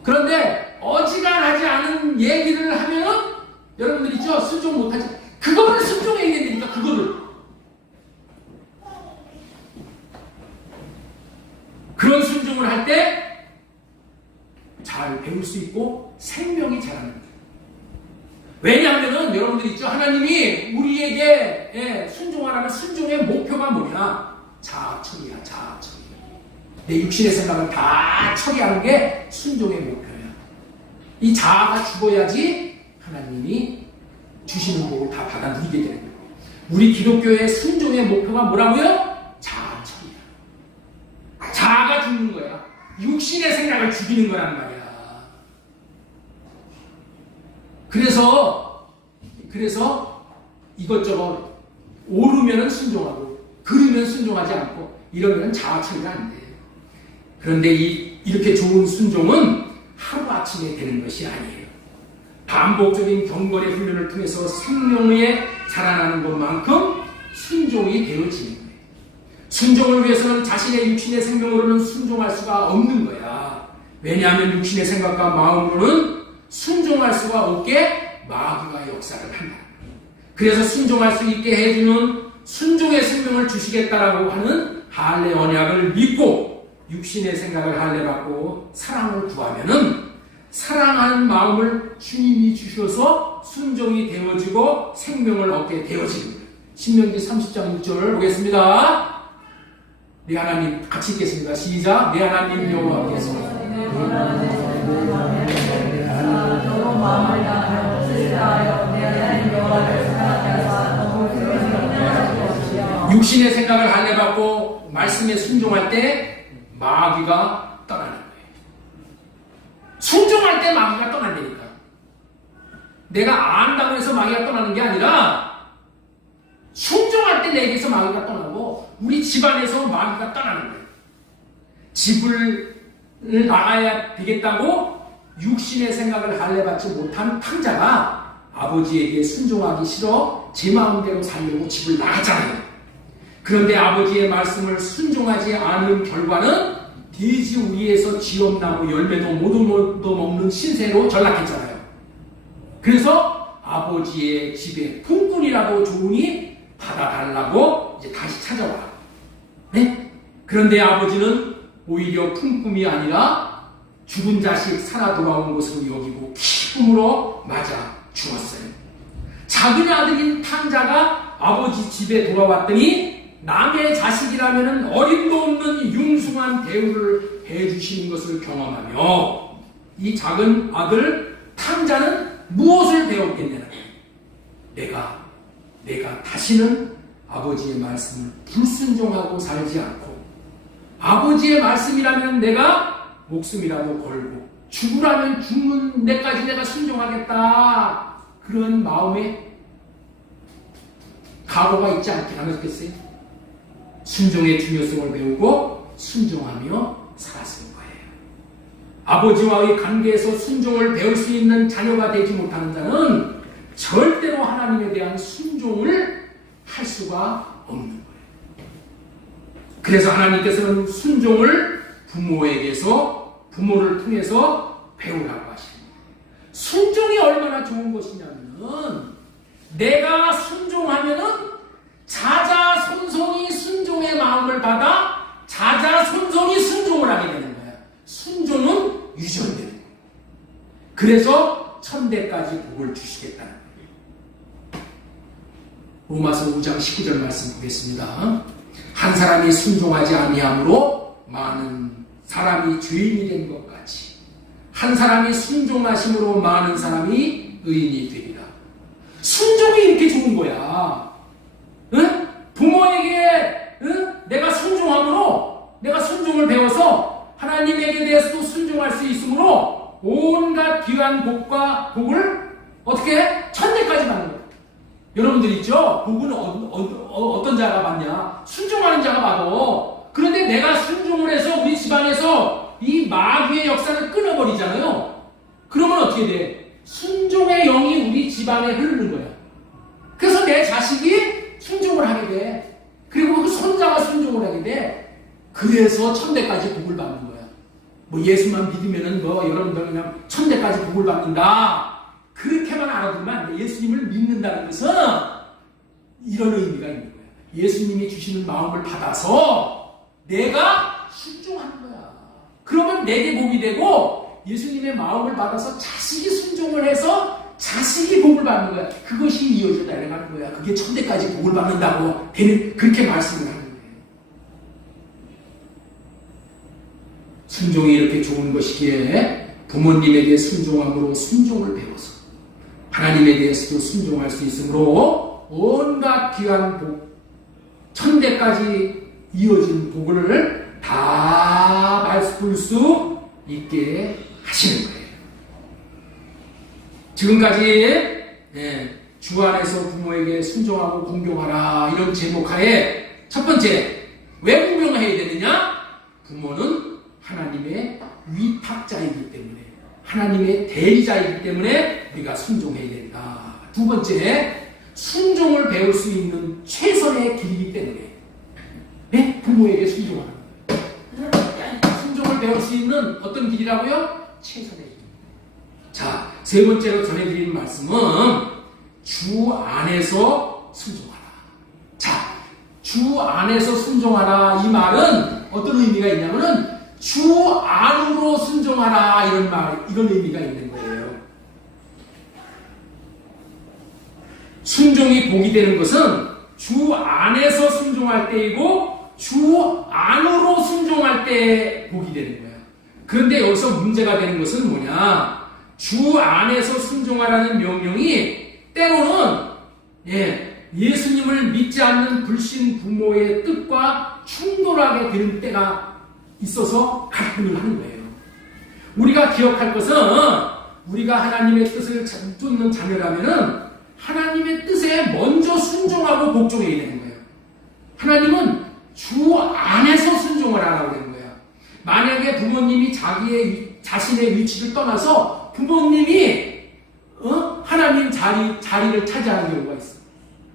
그런데 어지간하지 않은 얘기를 하면 여러분들 있죠? 순종 못하지. 그거를 순종해야 되니까 그거를. 그런 순종을 할 때 잘 배울 수 있고 생명이 자라는 거예요. 왜냐하면 여러분들 있죠? 하나님이 우리에게 순종하라는 순종의 목표가 뭐냐? 자아처리야. 자아처리. 내 육신의 생각을 다 처리하는 게 순종의 목표야. 이 자아가 죽어야지 하나님이 주시는 복을 다 받아 누리게 되는 거예요. 우리 기독교의 순종의 목표가 뭐라고요? 자아처리야. 자아가 죽는 거야. 육신의 생각을 죽이는 거란 말이야. 그래서 이것저것 오르면은 순종하고 그르면 순종하지 않고 이러면 자아처리가 안 돼. 그런데 이렇게 좋은 순종은 하루아침에 되는 것이 아니에요. 반복적인 경건의 훈련을 통해서 생명에 자라나는 것만큼 순종이 되어지는 거예요. 순종을 위해서는 자신의 육신의 생명으로는 순종할 수가 없는 거야. 왜냐하면 육신의 생각과 마음으로는 순종할 수가 없게 마귀가 역사를 한다. 그래서 순종할 수 있게 해주는 순종의 생명을 주시겠다라고 하는 할례 언약을 믿고 육신의 생각을 할례받고 사랑을 구하면은 사랑하는 마음을 주님이 주셔서 순종이 되어지고 생명을 얻게 되어지는 거예요. 신명기 30장 6절을 보겠습니다. 네 하나님 같이 읽겠습니다. 시작. 네 하나님 여호와께서 육신의 생각을 할례받고 말씀에 순종할 때 마귀가 떠나는 거예요. 순종할 때 마귀가 떠난다니까. 내가 안다고 해서 마귀가 떠나는 게 아니라 순종할 때 내게서 마귀가 떠나고 우리 집안에서 마귀가 떠나는 거예요. 집을 나가야 되겠다고 육신의 생각을 할례받지 못한 탕자가 아버지에게 순종하기 싫어 제 마음대로 살려고 집을 나갔잖아요. 그런데 아버지의 말씀을 순종하지 않은 결과는 돼지 위에서 지엄나무 열매도 못 얻어먹는 신세로 전락했잖아요. 그래서 아버지의 집에 품꾼이라도 좋으니 받아달라고 이제 다시 찾아와. 네? 그런데 아버지는 오히려 품꾼이 아니라 죽은 자식 살아 돌아온 것으로 여기고 기쁨으로 맞아 죽었어요. 작은 아들인 탕자가 아버지 집에 돌아왔더니 남의 자식이라면 어림도 없는 융숭한 대우를 해주시는 것을 경험하며 이 작은 아들 탕자는 무엇을 배웠겠느냐? 내가 다시는 아버지의 말씀을 불순종하고 살지 않고 아버지의 말씀이라면 내가 목숨이라도 걸고 죽으라면 죽는 데까지 내가 순종하겠다. 그런 마음에 각오가 있지 않게 하겠어요? 순종의 중요성을 배우고 순종하며 살았을 거예요. 아버지와의 관계에서 순종을 배울 수 있는 자녀가 되지 못하는 자는 절대로 하나님에 대한 순종을 할 수가 없는 거예요. 그래서 하나님께서는 순종을 부모를 통해서 배우라고 하십니다. 순종이 얼마나 좋은 것이냐면 내가 순종하면은 자자손손이 순종의 마음을 받아 자자손손이 순종을 하게 되는 거야. 순종은 유전되는 거야. 그래서 천대까지 복을 주시겠다는 거예요. 로마서 5장 19절 말씀 보겠습니다. 한 사람이 순종하지 아니함으로 많은 사람이 죄인이 된 것 같이 한 사람이 순종하심으로 많은 사람이 의인이 되리라. 순종이 이렇게 좋은 거야. 응? 부모에게 내가 순종함으로 내가 순종을 배워서 하나님에게 대해서도 순종할 수 있으므로 온갖 귀한 복을 어떻게 천대까지 받는 거예요. 여러분들 있죠? 복은 어떤 자가 받냐? 순종하는 자가 받아. 그런데 내가 순종을 해서 우리 집안에서 이 마귀의 역사를 끊어버리잖아요. 그러면 어떻게 돼? 순종의 영이 우리 집안에 흐르는 거야. 그래서 내 자식이 순종을 하게 돼. 그리고 그 손자가 순종을 하게 돼. 그래서 천대까지 복을 받는 거야. 뭐 예수만 믿으면은 여러분들 그냥 천대까지 복을 받는다. 그렇게만 알아두면 예수님을 믿는다는 것은 이런 의미가 있는 거야. 예수님이 주시는 마음을 받아서 내가 순종하는 거야. 그러면 내게 복이 되고 예수님의 마음을 받아서 자식이 순종을 해서 자식이 복을 받는 거야. 그것이 이어져 내려가는 거야. 그게 천대까지 복을 받는다고 되는 그렇게 말씀을 하는 거예요. 순종이 이렇게 좋은 것이기에 부모님에게 순종함으로 순종을 배워서 하나님에 대해서도 순종할 수 있으므로 온갖 귀한 복, 천대까지 이어진 복을 다 맛볼 수 있게 하시는 거예요. 지금까지 주 안에서 부모에게 순종하고 공경하라 이런 제목하에 첫 번째 왜 공경해야 되느냐? 부모는 하나님의 위탁자이기 때문에 하나님의 대리자이기 때문에 우리가 순종해야 된다. 두 번째 순종을 배울 수 있는 최선의 길이기 때문에 네? 부모에게 순종하는 순종을 배울 수 있는 어떤 길이라고요? 최선의 길. 자, 세 번째로 전해드리는 말씀은 주 안에서 순종하라. 자, 주 안에서 순종하라 이 말은 어떤 의미가 있냐면은 주 안으로 순종하라 이런 의미가 있는 거예요. 순종이 복이 되는 것은 주 안에서 순종할 때이고 주 안으로 순종할 때 복이 되는 거예요. 그런데 여기서 문제가 되는 것은 뭐냐? 주 안에서 순종하라는 명령이 때로는 예수님을 믿지 않는 불신 부모의 뜻과 충돌하게 되는 때가 있어서 갈등을 하는 거예요. 우리가 기억할 것은 우리가 하나님의 뜻을 쫓는 자녀라면은 하나님의 뜻에 먼저 순종하고 복종해야 되는 거예요. 하나님은 주 안에서 순종을 하라고 되는 거예요. 만약에 부모님이 자신의 위치를 떠나서 부모님이 하나님 자리를 차지하는 경우가 있어.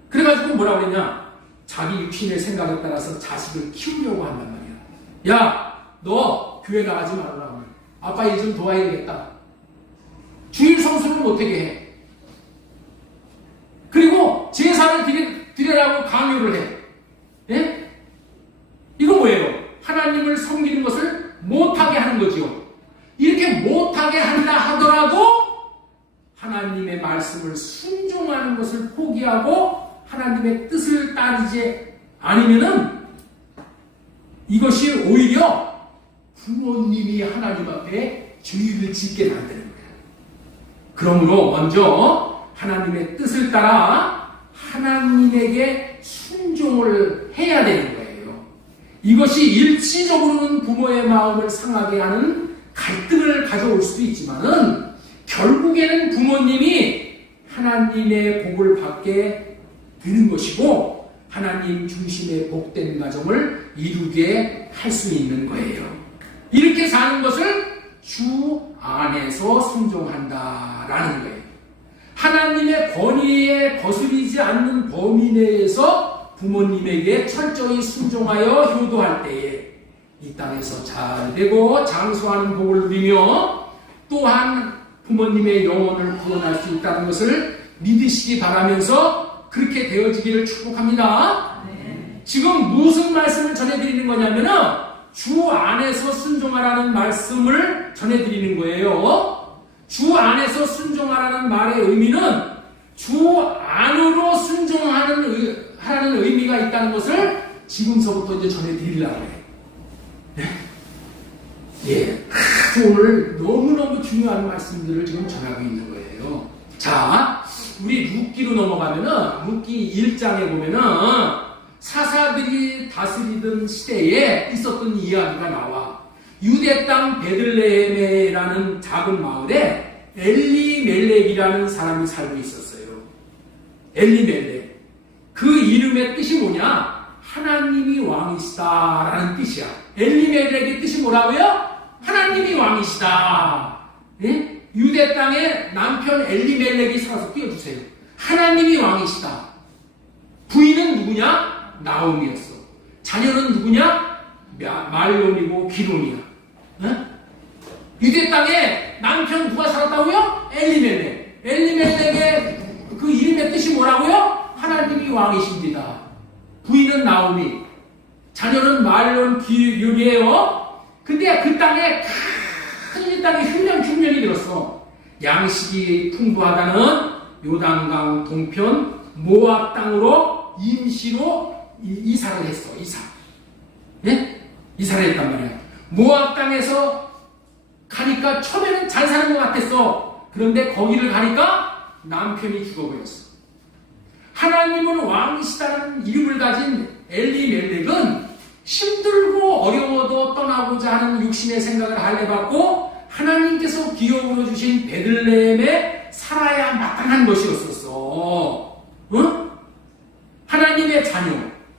그래가지고 뭐라고 그랬냐? 자기 육신의 생각에 따라서 자식을 키우려고 한단 말이야. 야, 너 교회 나가지 말아라. 아빠 일 좀 도와야 되겠다. 주일 성수를 못하게 해. 그리고 제사를 드리라고 강요를 해. 예? 이거 뭐예요? 하나님을 섬기는 것을 못하게 하는 거지요. 이렇게 못하게 한다 하더라도 하나님의 말씀을 순종하는 것을 포기하고 하나님의 뜻을 따르지 않으면은 이것이 오히려 부모님이 하나님 앞에 죄를 짓게 만드는 거예요. 그러므로 먼저 하나님의 뜻을 따라 하나님에게 순종을 해야 되는 거예요. 이것이 일시적으로는 부모의 마음을 상하게 하는 갈등을 가져올 수도 있지만은 결국에는 부모님이 하나님의 복을 받게 되는 것이고 하나님 중심의 복된 가정을 이루게 할 수 있는 거예요. 이렇게 사는 것을 주 안에서 순종한다라는 거예요. 하나님의 권위에 거스리지 않는 범위 내에서 부모님에게 철저히 순종하여 효도할 때에 이 땅에서 잘 되고 장수하는 복을 누리며 또한 부모님의 영혼을 구원할 수 있다는 것을 믿으시기 바라면서 그렇게 되어지기를 축복합니다. 네. 지금 무슨 말씀을 전해드리는 거냐면은 주 안에서 순종하라는 말씀을 전해드리는 거예요. 주 안에서 순종하라는 말의 의미는 주 안으로 순종하는 의미가 있다는 것을 지금서부터 이제 전해드리려고 해요. 네. 예, 오늘 너무너무 중요한 말씀들을 지금 전하고 있는 거예요. 자, 우리 룻기로 넘어가면은 룻기 1장에 보면은 사사들이 다스리던 시대에 있었던 이야기가 나와. 유대 땅 베들레헴이라는 작은 마을에 엘리멜렉이라는 사람이 살고 있었어요. 엘리멜렉. 그 이름의 뜻이 뭐냐? 하나님이 왕이시다라는 뜻이야. 엘리멜렉의 뜻이 뭐라고요? 하나님이 왕이시다. 예? 유대 땅에 남편 엘리멜렉이 살아서 띄워주세요. 하나님이 왕이시다. 부인은 누구냐? 나오미였어. 자녀는 누구냐? 말론이고 기론이야. 예? 유대 땅에 남편 누가 살았다고요? 엘리멜렉. 엘리멜렉의 그 이름의 뜻이 뭐라고요? 하나님이 왕이십니다. 부인은 나오미. 자녀는 말론 기론이에요. 근데 그 땅에 큰 땅에 흉년이 들었어. 양식이 풍부하다는 요단강 동편 모압 땅으로 임시로 이사를 했어. 네? 이사를 했단 말이야. 모압 땅에서 가니까 처음에는 잘 사는 것 같았어. 그런데 거기를 가니까 남편이 죽어버렸어. 하나님은 왕이시다는 이름을 가진 엘리멜렉은 힘들고 어려워도 떠나고자 하는 육신의 생각을 할례받고 하나님께서 기업으로 주신 베들레헴에 살아야 마땅한 것이었었어. 응? 하나님의 자녀,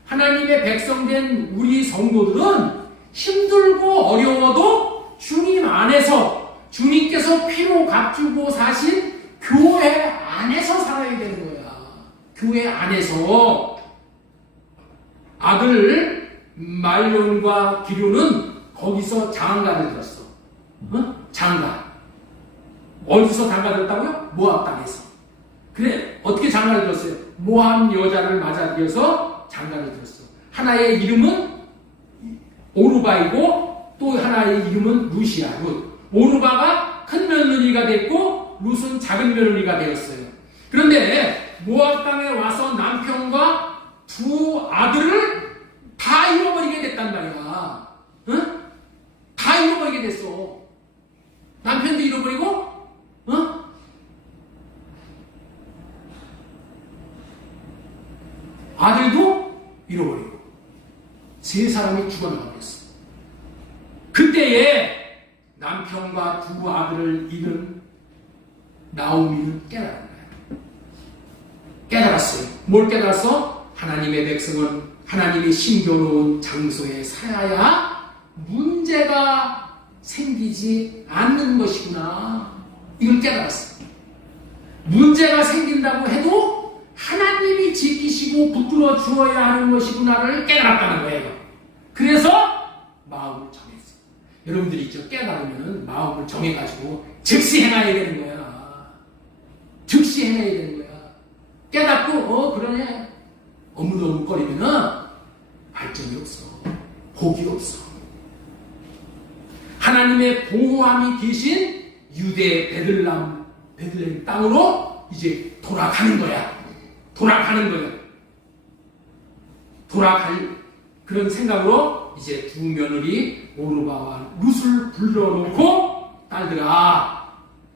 하나님의 백성된 우리 성도들은 힘들고 어려워도 주님 안에서 주님께서 피로 값주고 사신 교회 안에서 살아야 되는 거야. 교회 안에서 아들 말론과 기료는 거기서 장가를 들었어. 장가. 어디서 장가 들었다고요? 모압 땅에서. 그래, 어떻게 장가를 들었어요? 모압 여자를 맞아들여서 장가를 들었어. 하나의 이름은 오르바이고 또 하나의 이름은 루시아, 룻. 오르바가 큰 며느리가 됐고 룻은 작은 며느리가 되었어요. 그런데 모압 땅에 와서 남편과 두 아들을 다 잃어버리게 됐단 말이야. 응? 다 잃어버리게 됐어. 남편도 잃어버리고, 아들도 잃어버리고, 세 사람이 죽어나가버렸어. 그때에 남편과 두 아들을 잃은 나오미는 깨달은 거야. 깨달았어요. 뭘 깨달았어? 하나님의 백성은 하나님이 심겨놓은 장소에 살아야 문제가 생기지 않는 것이구나. 이걸 깨달았어. 문제가 생긴다고 해도 하나님이 지키시고 붙들어 주어야 하는 것이구나를 깨달았다는 거예요. 그래서 마음을 정했어요. 여러분들이 있죠. 깨달으면 마음을 정해가지고 즉시 행해야 되는 거야. 즉시 행해야 되는 거야. 깨닫고 그러네. 어물어물거리면은 발전이 없어. 복이 없어. 하나님의 보호함이 계신 유대 베들레헴 땅으로 이제 돌아가는 거야. 돌아갈 그런 생각으로 이제 두 며느리 오르바와 룻을 불러놓고 딸들아,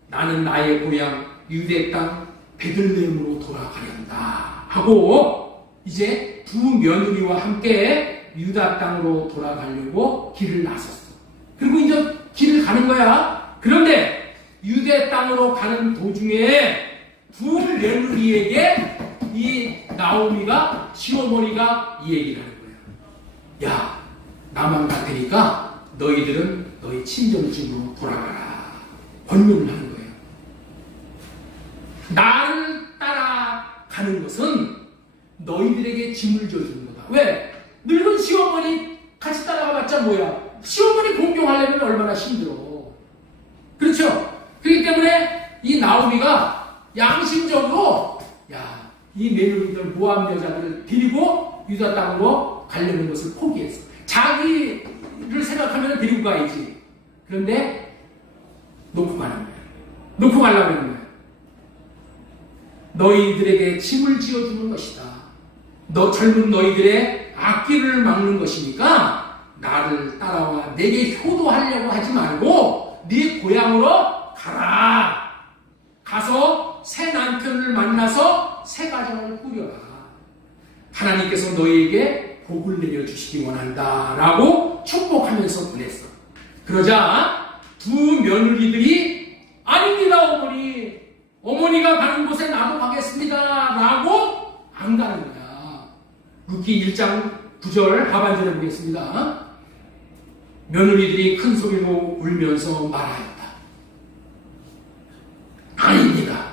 나는 나의 고향 유대 땅 베들레헴으로 돌아가련다 하고 이제 두 며느리와 함께 유다 땅으로 돌아가려고 길을 나섰어. 그리고 이제 길을 가는 거야. 그런데 유대 땅으로 가는 도중에 두 며느리에게 이 나오미가, 시어머니가 이 얘기를 하는 거야. 야, 나만 같으니까 너희들은 너희 친정집으로 돌아가라. 권면을 하는 거예요. 나를 따라가는 것은 너희들에게 짐을 져주는 거다. 왜? 늙은 시어머니 같이 따라가봤자 뭐야? 시어머니 공경하려면 얼마나 힘들어. 그렇죠? 그렇기 때문에 이 나오미가 양심적으로 야, 이 며느리들 모압 여자들을 데리고 유다 땅으로 가려는 것을 포기했어. 자기를 생각하면 데리고 가야지. 그런데 놓고 가는 거야. 놓고 가려고 하는 거야. 너희들에게 짐을 지어주는 것이다. 젊은 너희들의 앞길을 막는 것이니까 나를 따라와 내게 효도하려고 하지 말고 네 고향으로 가라. 가서 새 남편을 만나서 새 가정을 꾸려라. 하나님께서 너희에게 복을 내려주시기 원한다 라고 축복하면서 보냈어. 그러자 두 며느리들이 아닙니다 어머니가 가는 곳에 나도 가겠습니다 라고 안 가는 거야. 룻기 1장 9절 하반절에 보겠습니다. 며느리들이 큰 소리로 울면서 말하였다. 아닙니다.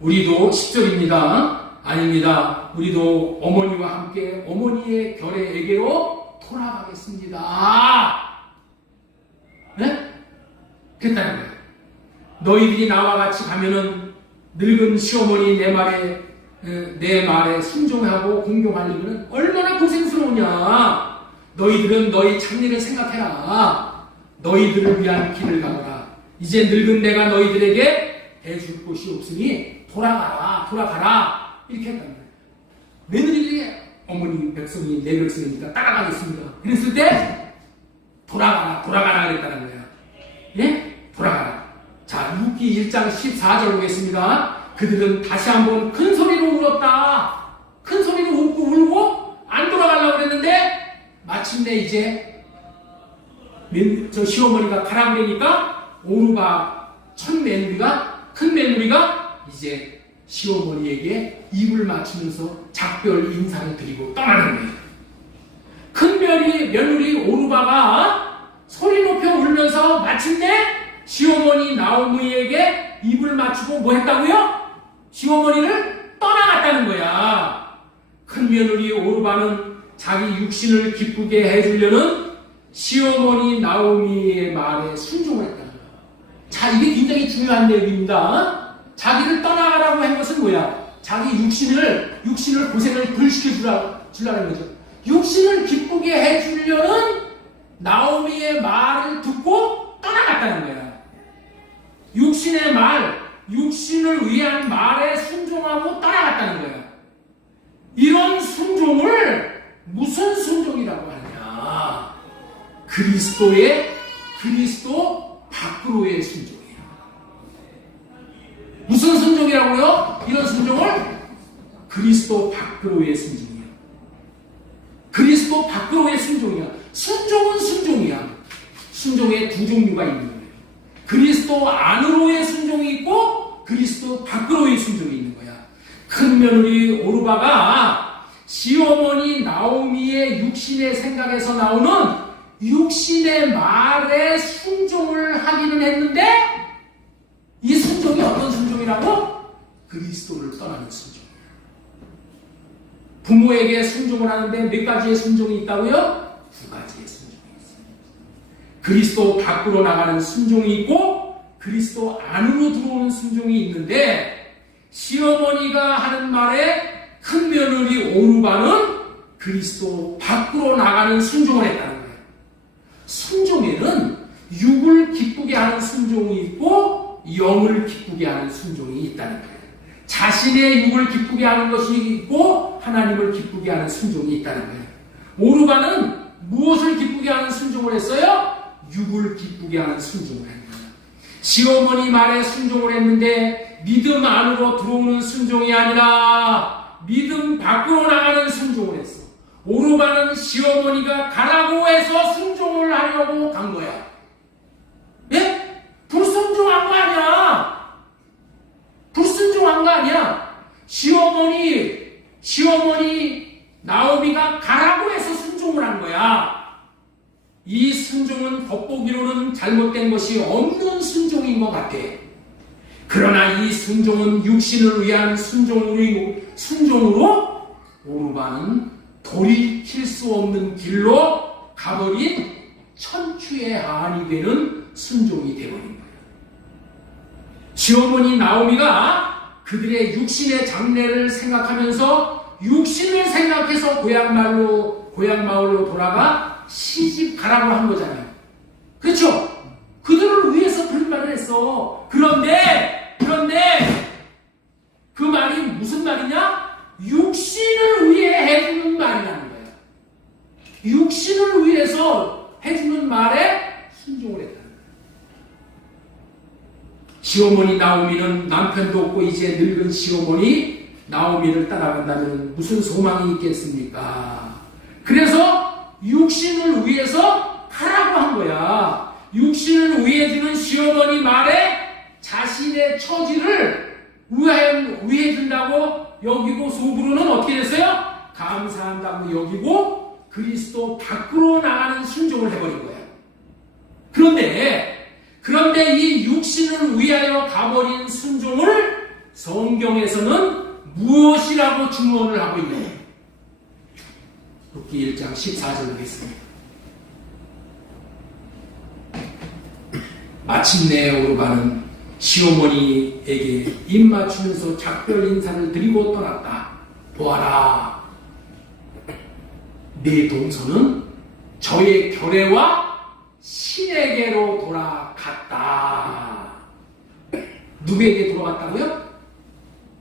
우리도 10절입니다. 아닙니다. 우리도 어머니와 함께 어머니의 결의에게로 돌아가겠습니다. 네? 그랬다는 거예요. 너희들이 나와 같이 가면은 늙은 시어머니 내 말에 순종하고 공경하려면 얼마나 고생스러우냐. 너희들은 너희 장래를 생각해라. 너희들을 위한 길을 가거라. 이제 늙은 내가 너희들에게 해줄 곳이 없으니 돌아가라. 이렇게 했단 말이에요. 며느리들이 어머니 백성이 내 백성이니까 따라가겠습니다. 그랬을 때 돌아가라 그랬다는 거예요. 예? 돌아가라. 자, 룻기 1장 14절 보겠습니다. 그들은 다시 한번 큰 소리로 울었다. 큰 소리로 울고 안 돌아가려고 그랬는데 마침내 이제 저 시어머니가 가라 그러니까 오르바 큰 며느리가 이제 시어머니에게 입을 맞추면서 작별 인사를 드리고 떠나는 거예요. 큰 며느리 오르바가 소리 높여 울면서 마침내 시어머니 나오미에게 입을 맞추고 뭐 했다고요? 시어머니를 떠나갔다 떠나갔다는 거야. 큰 며느리 오르바는 자기 육신을 기쁘게 해주려는 시어머니 나오미의 말에 순종을 했다는 거야. 자, 이게 굉장히 중요한 내용입니다. 자기를 떠나가라고 한 것은 뭐야? 자기 육신을 고생을 덜 시켜주라는 거죠. 육신을 기쁘게 해주려는 나오미의 말을 듣고 떠나갔다는 거야. 육신의 말, 육신을 위한 말에 순종하고 떠나갔다는 거야. 이런 순종을 무슨 순종이라고 하느냐? 그리스도 밖으로의 순종이야. 무슨 순종이라고요? 이런 순종을 그리스도 밖으로의 순종이야. 그리스도 밖으로의 순종이야. 순종은 순종이야. 순종에 두 종류가 있는 거예요. 그리스도 안으로의 순종이 있고 그리스도 밖으로의 순종이 있는 거야. 큰 며느리 오르바가 시어머니 나오미의 육신의 생각에서 나오는 육신의 말에 순종을 하기는 했는데 이 순종이 어떤 순종이라고? 그리스도를 떠나는 순종이야. 부모에게 순종을 하는데 몇 가지의 순종이 있다고요? 두 가지의 순종이 있어요. 그리스도 밖으로 나가는 순종이 있고 그리스도 안으로 들어오는 순종이 있는데 시어머니가 하는 말에 큰 며느리 오르바는 그리스도 밖으로 나가는 순종을 했다는 거예요. 순종에는 육을 기쁘게 하는 순종이 있고 영을 기쁘게 하는 순종이 있다는 거예요. 자신의 육을 기쁘게 하는 것이 있고 하나님을 기쁘게 하는 순종이 있다는 거예요. 오르바는 무엇을 기쁘게 하는 순종을 했어요? 육을 기쁘게 하는 순종을 한 거예요. 시어머니 말에 순종을 했는데 믿음 안으로 들어오는 순종이 아니라 믿음 밖으로 나가는 순종을 했어. 오르바는 시어머니가 가라고 해서 순종을 하려고 간 거야. 예? 불순종한 거 아니야. 불순종한 거 아니야. 시어머니 나오미가 가라고 해서 순종을 한 거야. 이 순종은 겉보기로는 잘못된 것이 없는 순종인 것 같아. 그러나 이 순종은 육신을 위한 순종으로 오르바는 돌이킬 수 없는 길로 가버린 천추의 한이 되는 순종이 되어버린 거예요. 시어머니 나오미가 그들의 육신의 장래를 생각하면서 육신을 생각해서 고향마을로 돌아가 시집 가라고 한 거잖아요. 그렇죠? 그들을 위해서 그런 말을 했어. 그런데 그 말이 무슨 말이냐? 육신을 위해 해주는 말이라는 거예요. 육신을 위해서 해주는 말에 순종을 했다는 거예요. 시어머니 나오미는 남편도 없고 이제 늙은 시어머니 나오미를 따라간다면 무슨 소망이 있겠습니까? 그래서 육신을 위해서 하라고 한 거야. 육신을 위해 주는 시어머니 말에 자신의 처지를 위해 준다고 여기고 속으로는 어떻게 됐어요? 감사한다고 여기고 그리스도 밖으로 나가는 순종을 해버린 거예요. 그런데 이 육신을 위하여 가버린 순종을 성경에서는 무엇이라고 증언을 하고 있느냐? 룻기 1장 14절 보겠습니다. 마침내 오르바는 시어머니에게 입 맞추면서 작별 인사를 드리고 떠났다. 보아라, 내 동서는 저의 결례와 신에게로 돌아갔다. 누구에게 돌아갔다고요?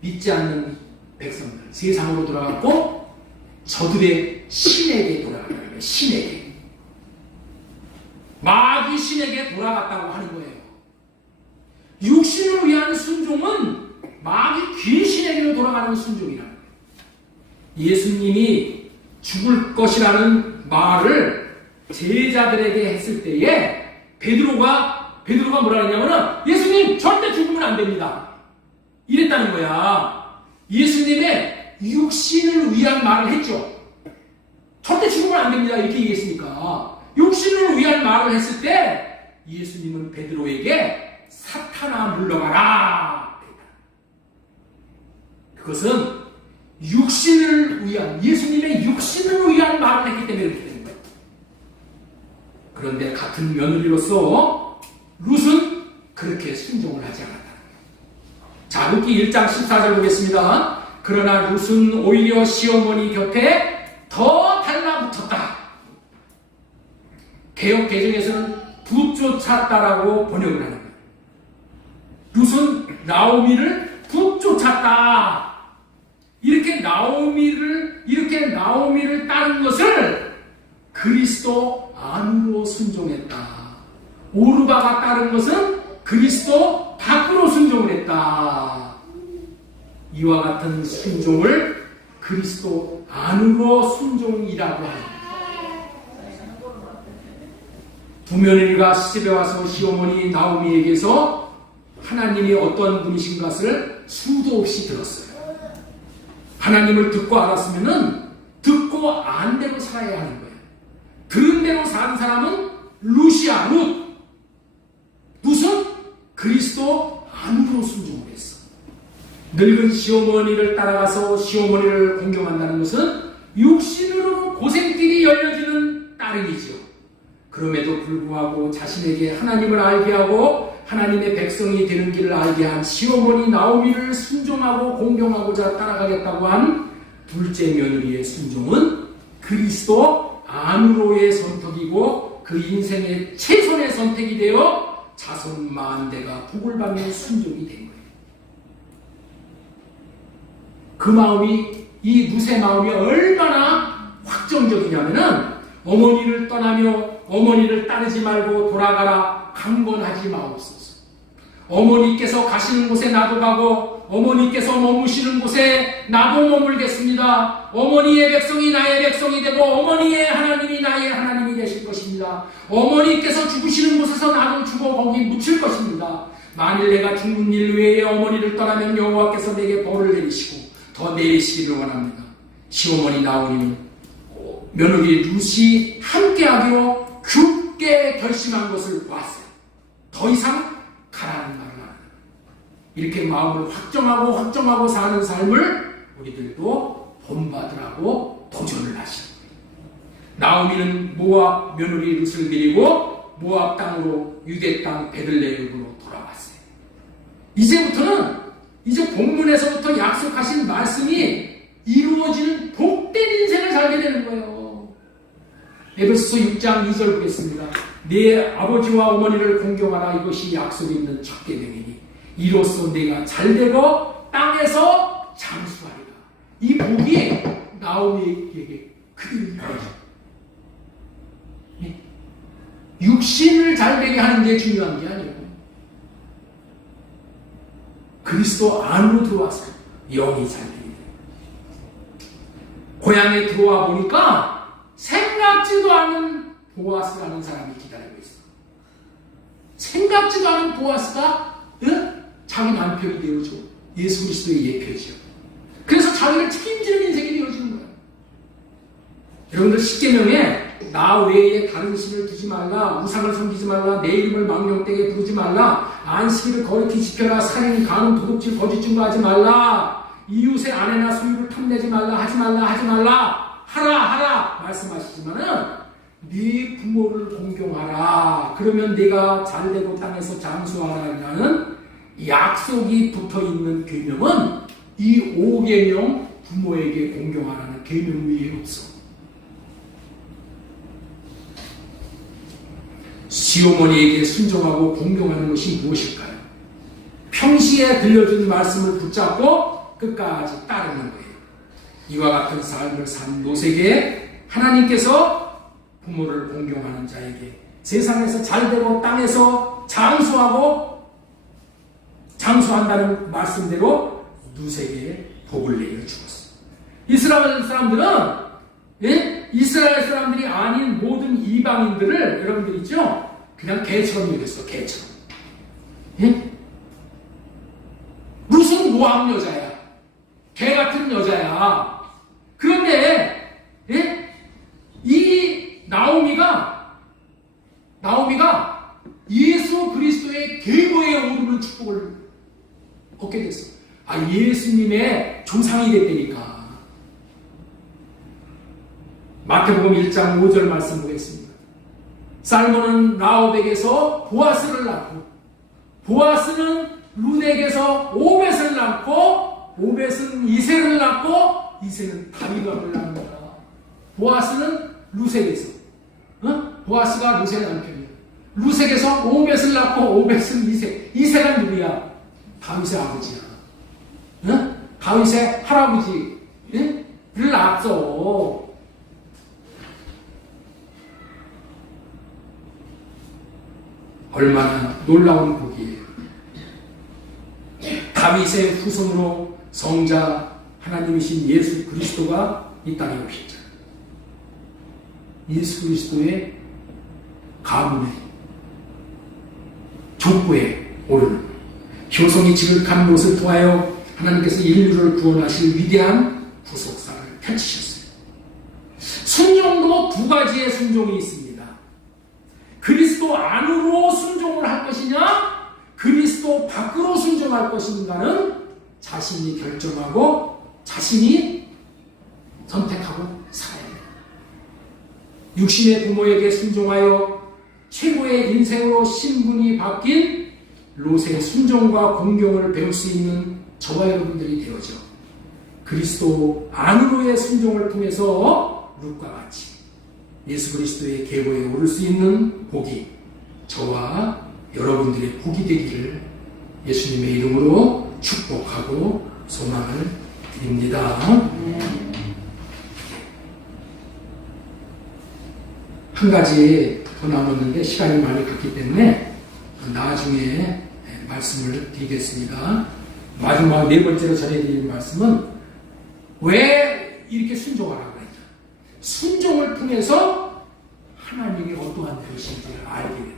믿지 않는 백성들, 세상으로 돌아갔고 저들의 신에게 돌아갔다는 거예요. 신에게. 마귀 신에게 돌아갔다고 하는 거예요. 육신을 위한 순종은 마귀 귀신에게로 돌아가는 순종이라는 거예요. 예수님이 죽을 것이라는 말을 제자들에게 했을 때에 베드로가 뭐라 했냐면은 예수님 절대 죽으면 안 됩니다. 이랬다는 거야. 예수님의 육신을 위한 말을 했죠. 절대 죽으면 안 됩니다. 이렇게 얘기했으니까. 육신을 위한 말을 했을 때 예수님은 베드로에게 사탄아 물러가라. 그것은 육신을 위한, 예수님의 육신을 위한 말을 했기 때문에 그렇게 되는 거예요. 그런데 같은 며느리로서 룻은 그렇게 순종을 하지 않았다. 자, 룻기 1장 14절 보겠습니다. 그러나 룻은 오히려 시어머니 곁에 더 달라붙었다. 개역 개정에서는 붙쫓았다라고 번역을 하는 거예요. 룻은 나오미를 붙쫓았다. 이렇게 나오미를 따른 것을 그리스도 안으로 순종했다. 오르바가 따른 것은 그리스도 밖으로 순종을 했다. 이와 같은 순종을 그리스도 안으로 순종이라고 합니다. 두 며느리가 시집에 와서 시어머니 나오미에게서 하나님이 어떤 분이신 것을 수도 없이 들었어요. 하나님을 듣고 알았으면은 듣고 안 대로 살아야 하는 거예요. 들은 대로 사는 사람은 룻이야, 룻. 룻은 그리스도 안으로 순종을 했어. 늙은 시어머니를 따라가서 시어머니를 공경한다는 것은 육신으로 고생길이 열려지는 따름이지요. 그럼에도 불구하고 자신에게 하나님을 알게 하고 하나님의 백성이 되는 길을 알게 한 시어머니 나오미를 순종하고 공경하고자 따라가겠다고 한 둘째 며느리의 순종은 그리스도 안으로의 선택이고 그 인생의 최선의 선택이 되어 자손 만대가 복을 받는 순종이 된 거예요. 그 마음이, 이 룻의 마음이 얼마나 확정적이냐면은 어머니를 떠나며 어머니를 따르지 말고 돌아가라, 강권하지 마옵소서. 어머니께서 가시는 곳에 나도 가고 어머니께서 머무시는 곳에 나도 머물겠습니다. 어머니의 백성이 나의 백성이 되고 어머니의 하나님이 나의 하나님이 되실 것입니다. 어머니께서 죽으시는 곳에서 나도 죽어 거기 묻힐 것입니다. 만일 내가 죽는 일 외에 어머니를 떠나면 여호와께서 내게 벌을 내리시고 더 내리시기를 원합니다. 시어머니 나오니는 며느리 룻이 함께하기로 굳게 결심한 것을 보았어요. 더 이상 가라는 말을 안 합니다. 이렇게 마음을 확정하고 사는 삶을 우리들도 본받으라고 도전을 하시는 거예요. 나오미는 모압 며느리 룻을 데리고 모압 땅으로 유대 땅 베들레헴으로 돌아왔어요. 이제 본문에서부터 약속하신 말씀이 이루어지는 복된 인생을 살게 되는 거예요. 에베소서 6장 2절 보겠습니다. 내 아버지와 어머니를 공경하라. 이것이 약속이 있는 첫 계명이니 이로써 내가 잘되고 땅에서 장수하리라. 이 복이 나오미에게 그대로 이루어져요. 육신을 잘되게 하는 게 중요한 게 아니고 그리스도 안으로 들어와서 영이 잘되게 돼요. 고향에 들어와 보니까 생각지도 않은 보아스라는 사람이 기다리고 있어. 생각지도 않은 보아스가 자기 남편이 되어줘. 예수 그리스도의 예표죠. 그래서 자기를 책임지는 인생이 되어지는 거예요. 여러분들 십계명에 나 외에 다른 신을 두지 말라, 우상을 섬기지 말라, 내 이름을 망령되게 부르지 말라, 안식일을 거룩히 지켜라, 살인, 간음, 도둑질, 거짓 증거하지 말라, 이웃의 아내나 소유를 탐내지 말라, 하지 말라, 하라 말씀하시지만은 네 부모를 공경하라. 그러면 네가 잘되고 땅에서 장수하라라는 약속이 붙어있는 계명은 이 5계명 부모에게 공경하라는 계명 위에 없어. 시어머니에게 순종하고 공경하는 것이 무엇일까요? 평시에 들려준 말씀을 붙잡고 끝까지 따르는 거예요. 이와 같은 삶을 산 롯에게 하나님께서 부모를 공경하는 자에게 세상에서 잘되고 땅에서 장수한다는 말씀대로 롯에게 복을 내려 주었어요. 이스라엘 사람들이 아닌 모든 이방인들을 여러분들 있죠? 그냥 개처럼 여겼어. 개처럼. 롯은 모압 여자야. 개 같은 여자야. 그런데 이 나오미가 예수 그리스도의 계보에 오르는 축복을 얻게 됐어. 예수님의 조상이 됐다니까. 마태복음 1장 5절 말씀 보겠습니다. 살몬은 라합에게서 보아스를 낳고, 보아스는 룻에게서 오벳을 낳고, 오벳은 이새를 낳고, 이새는 다윗왕을 낳는다. 보아스는 룻에게서, 보아스가 룻의 남편이야. 룻에게서 오벳을 낳고, 오벳은 이새. 이새가 누구야? 다윗의 아버지야. 다윗의 할아버지를 낳았어. 얼마나 놀라운 복이에요. 다윗의 후손으로 성자 하나님이신 예수 그리스도가 이 땅에 오셨잖아요. 예수 그리스도의 가문의 족보에 오르는 효성이 지극한 것을 통하여 하나님께서 인류를 구원하실 위대한 구속사를 펼치셨어요. 순종도 두 가지의 순종이 있습니다. 그리스도 안으로 순종을 할 것이냐, 그리스도 밖으로 순종할 것인가는 자신이 결정하고 자신이 선택하고 살아야 해요. 육신의 부모에게 순종하여 최고의 인생으로 신분이 바뀐 롯의 순종과 공경을 배울 수 있는 저와 여러분들이 되어져 그리스도 안으로의 순종을 통해서 롯과 같이 예수 그리스도의 계보에 오를 수 있는 복이 저와 여러분들의 복이 되기를 예수님의 이름으로 축복하고 소망을 드립니다. 한 가지 더 남았는데 시간이 많이 갔기 때문에 나중에 말씀을 드리겠습니다. 마지막 네 번째로 전해드리는 말씀은 왜 이렇게 순종하라고 했죠? 순종을 통해서 하나님이 어떠한 분이신지를 알게 됩니다.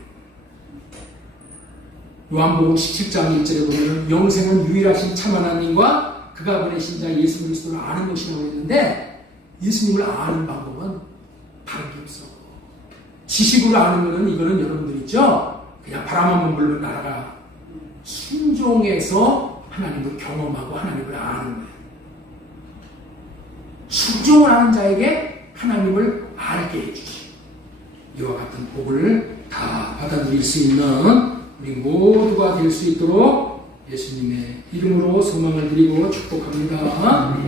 요한복음 17장 1절에 보면 영생은 유일하신 참 하나님과 그가 보내신 자 예수 그리스도를 아는 것이라고 했는데 예수님을 아는 방법은 다른 게 없어. 지식으로 아는 거는 이거는 여러분들 있죠? 그냥 바람 한번 불면 날아가. 순종해서 하나님을 경험하고 하나님을 아는 거예요. 순종을 하는 자에게 하나님을 알게 해주시. 이와 같은 복을 다 받아들일 수 있는 우리 모두가 될 수 있도록 예수님의 이름으로 소망을 드리고 축복합니다.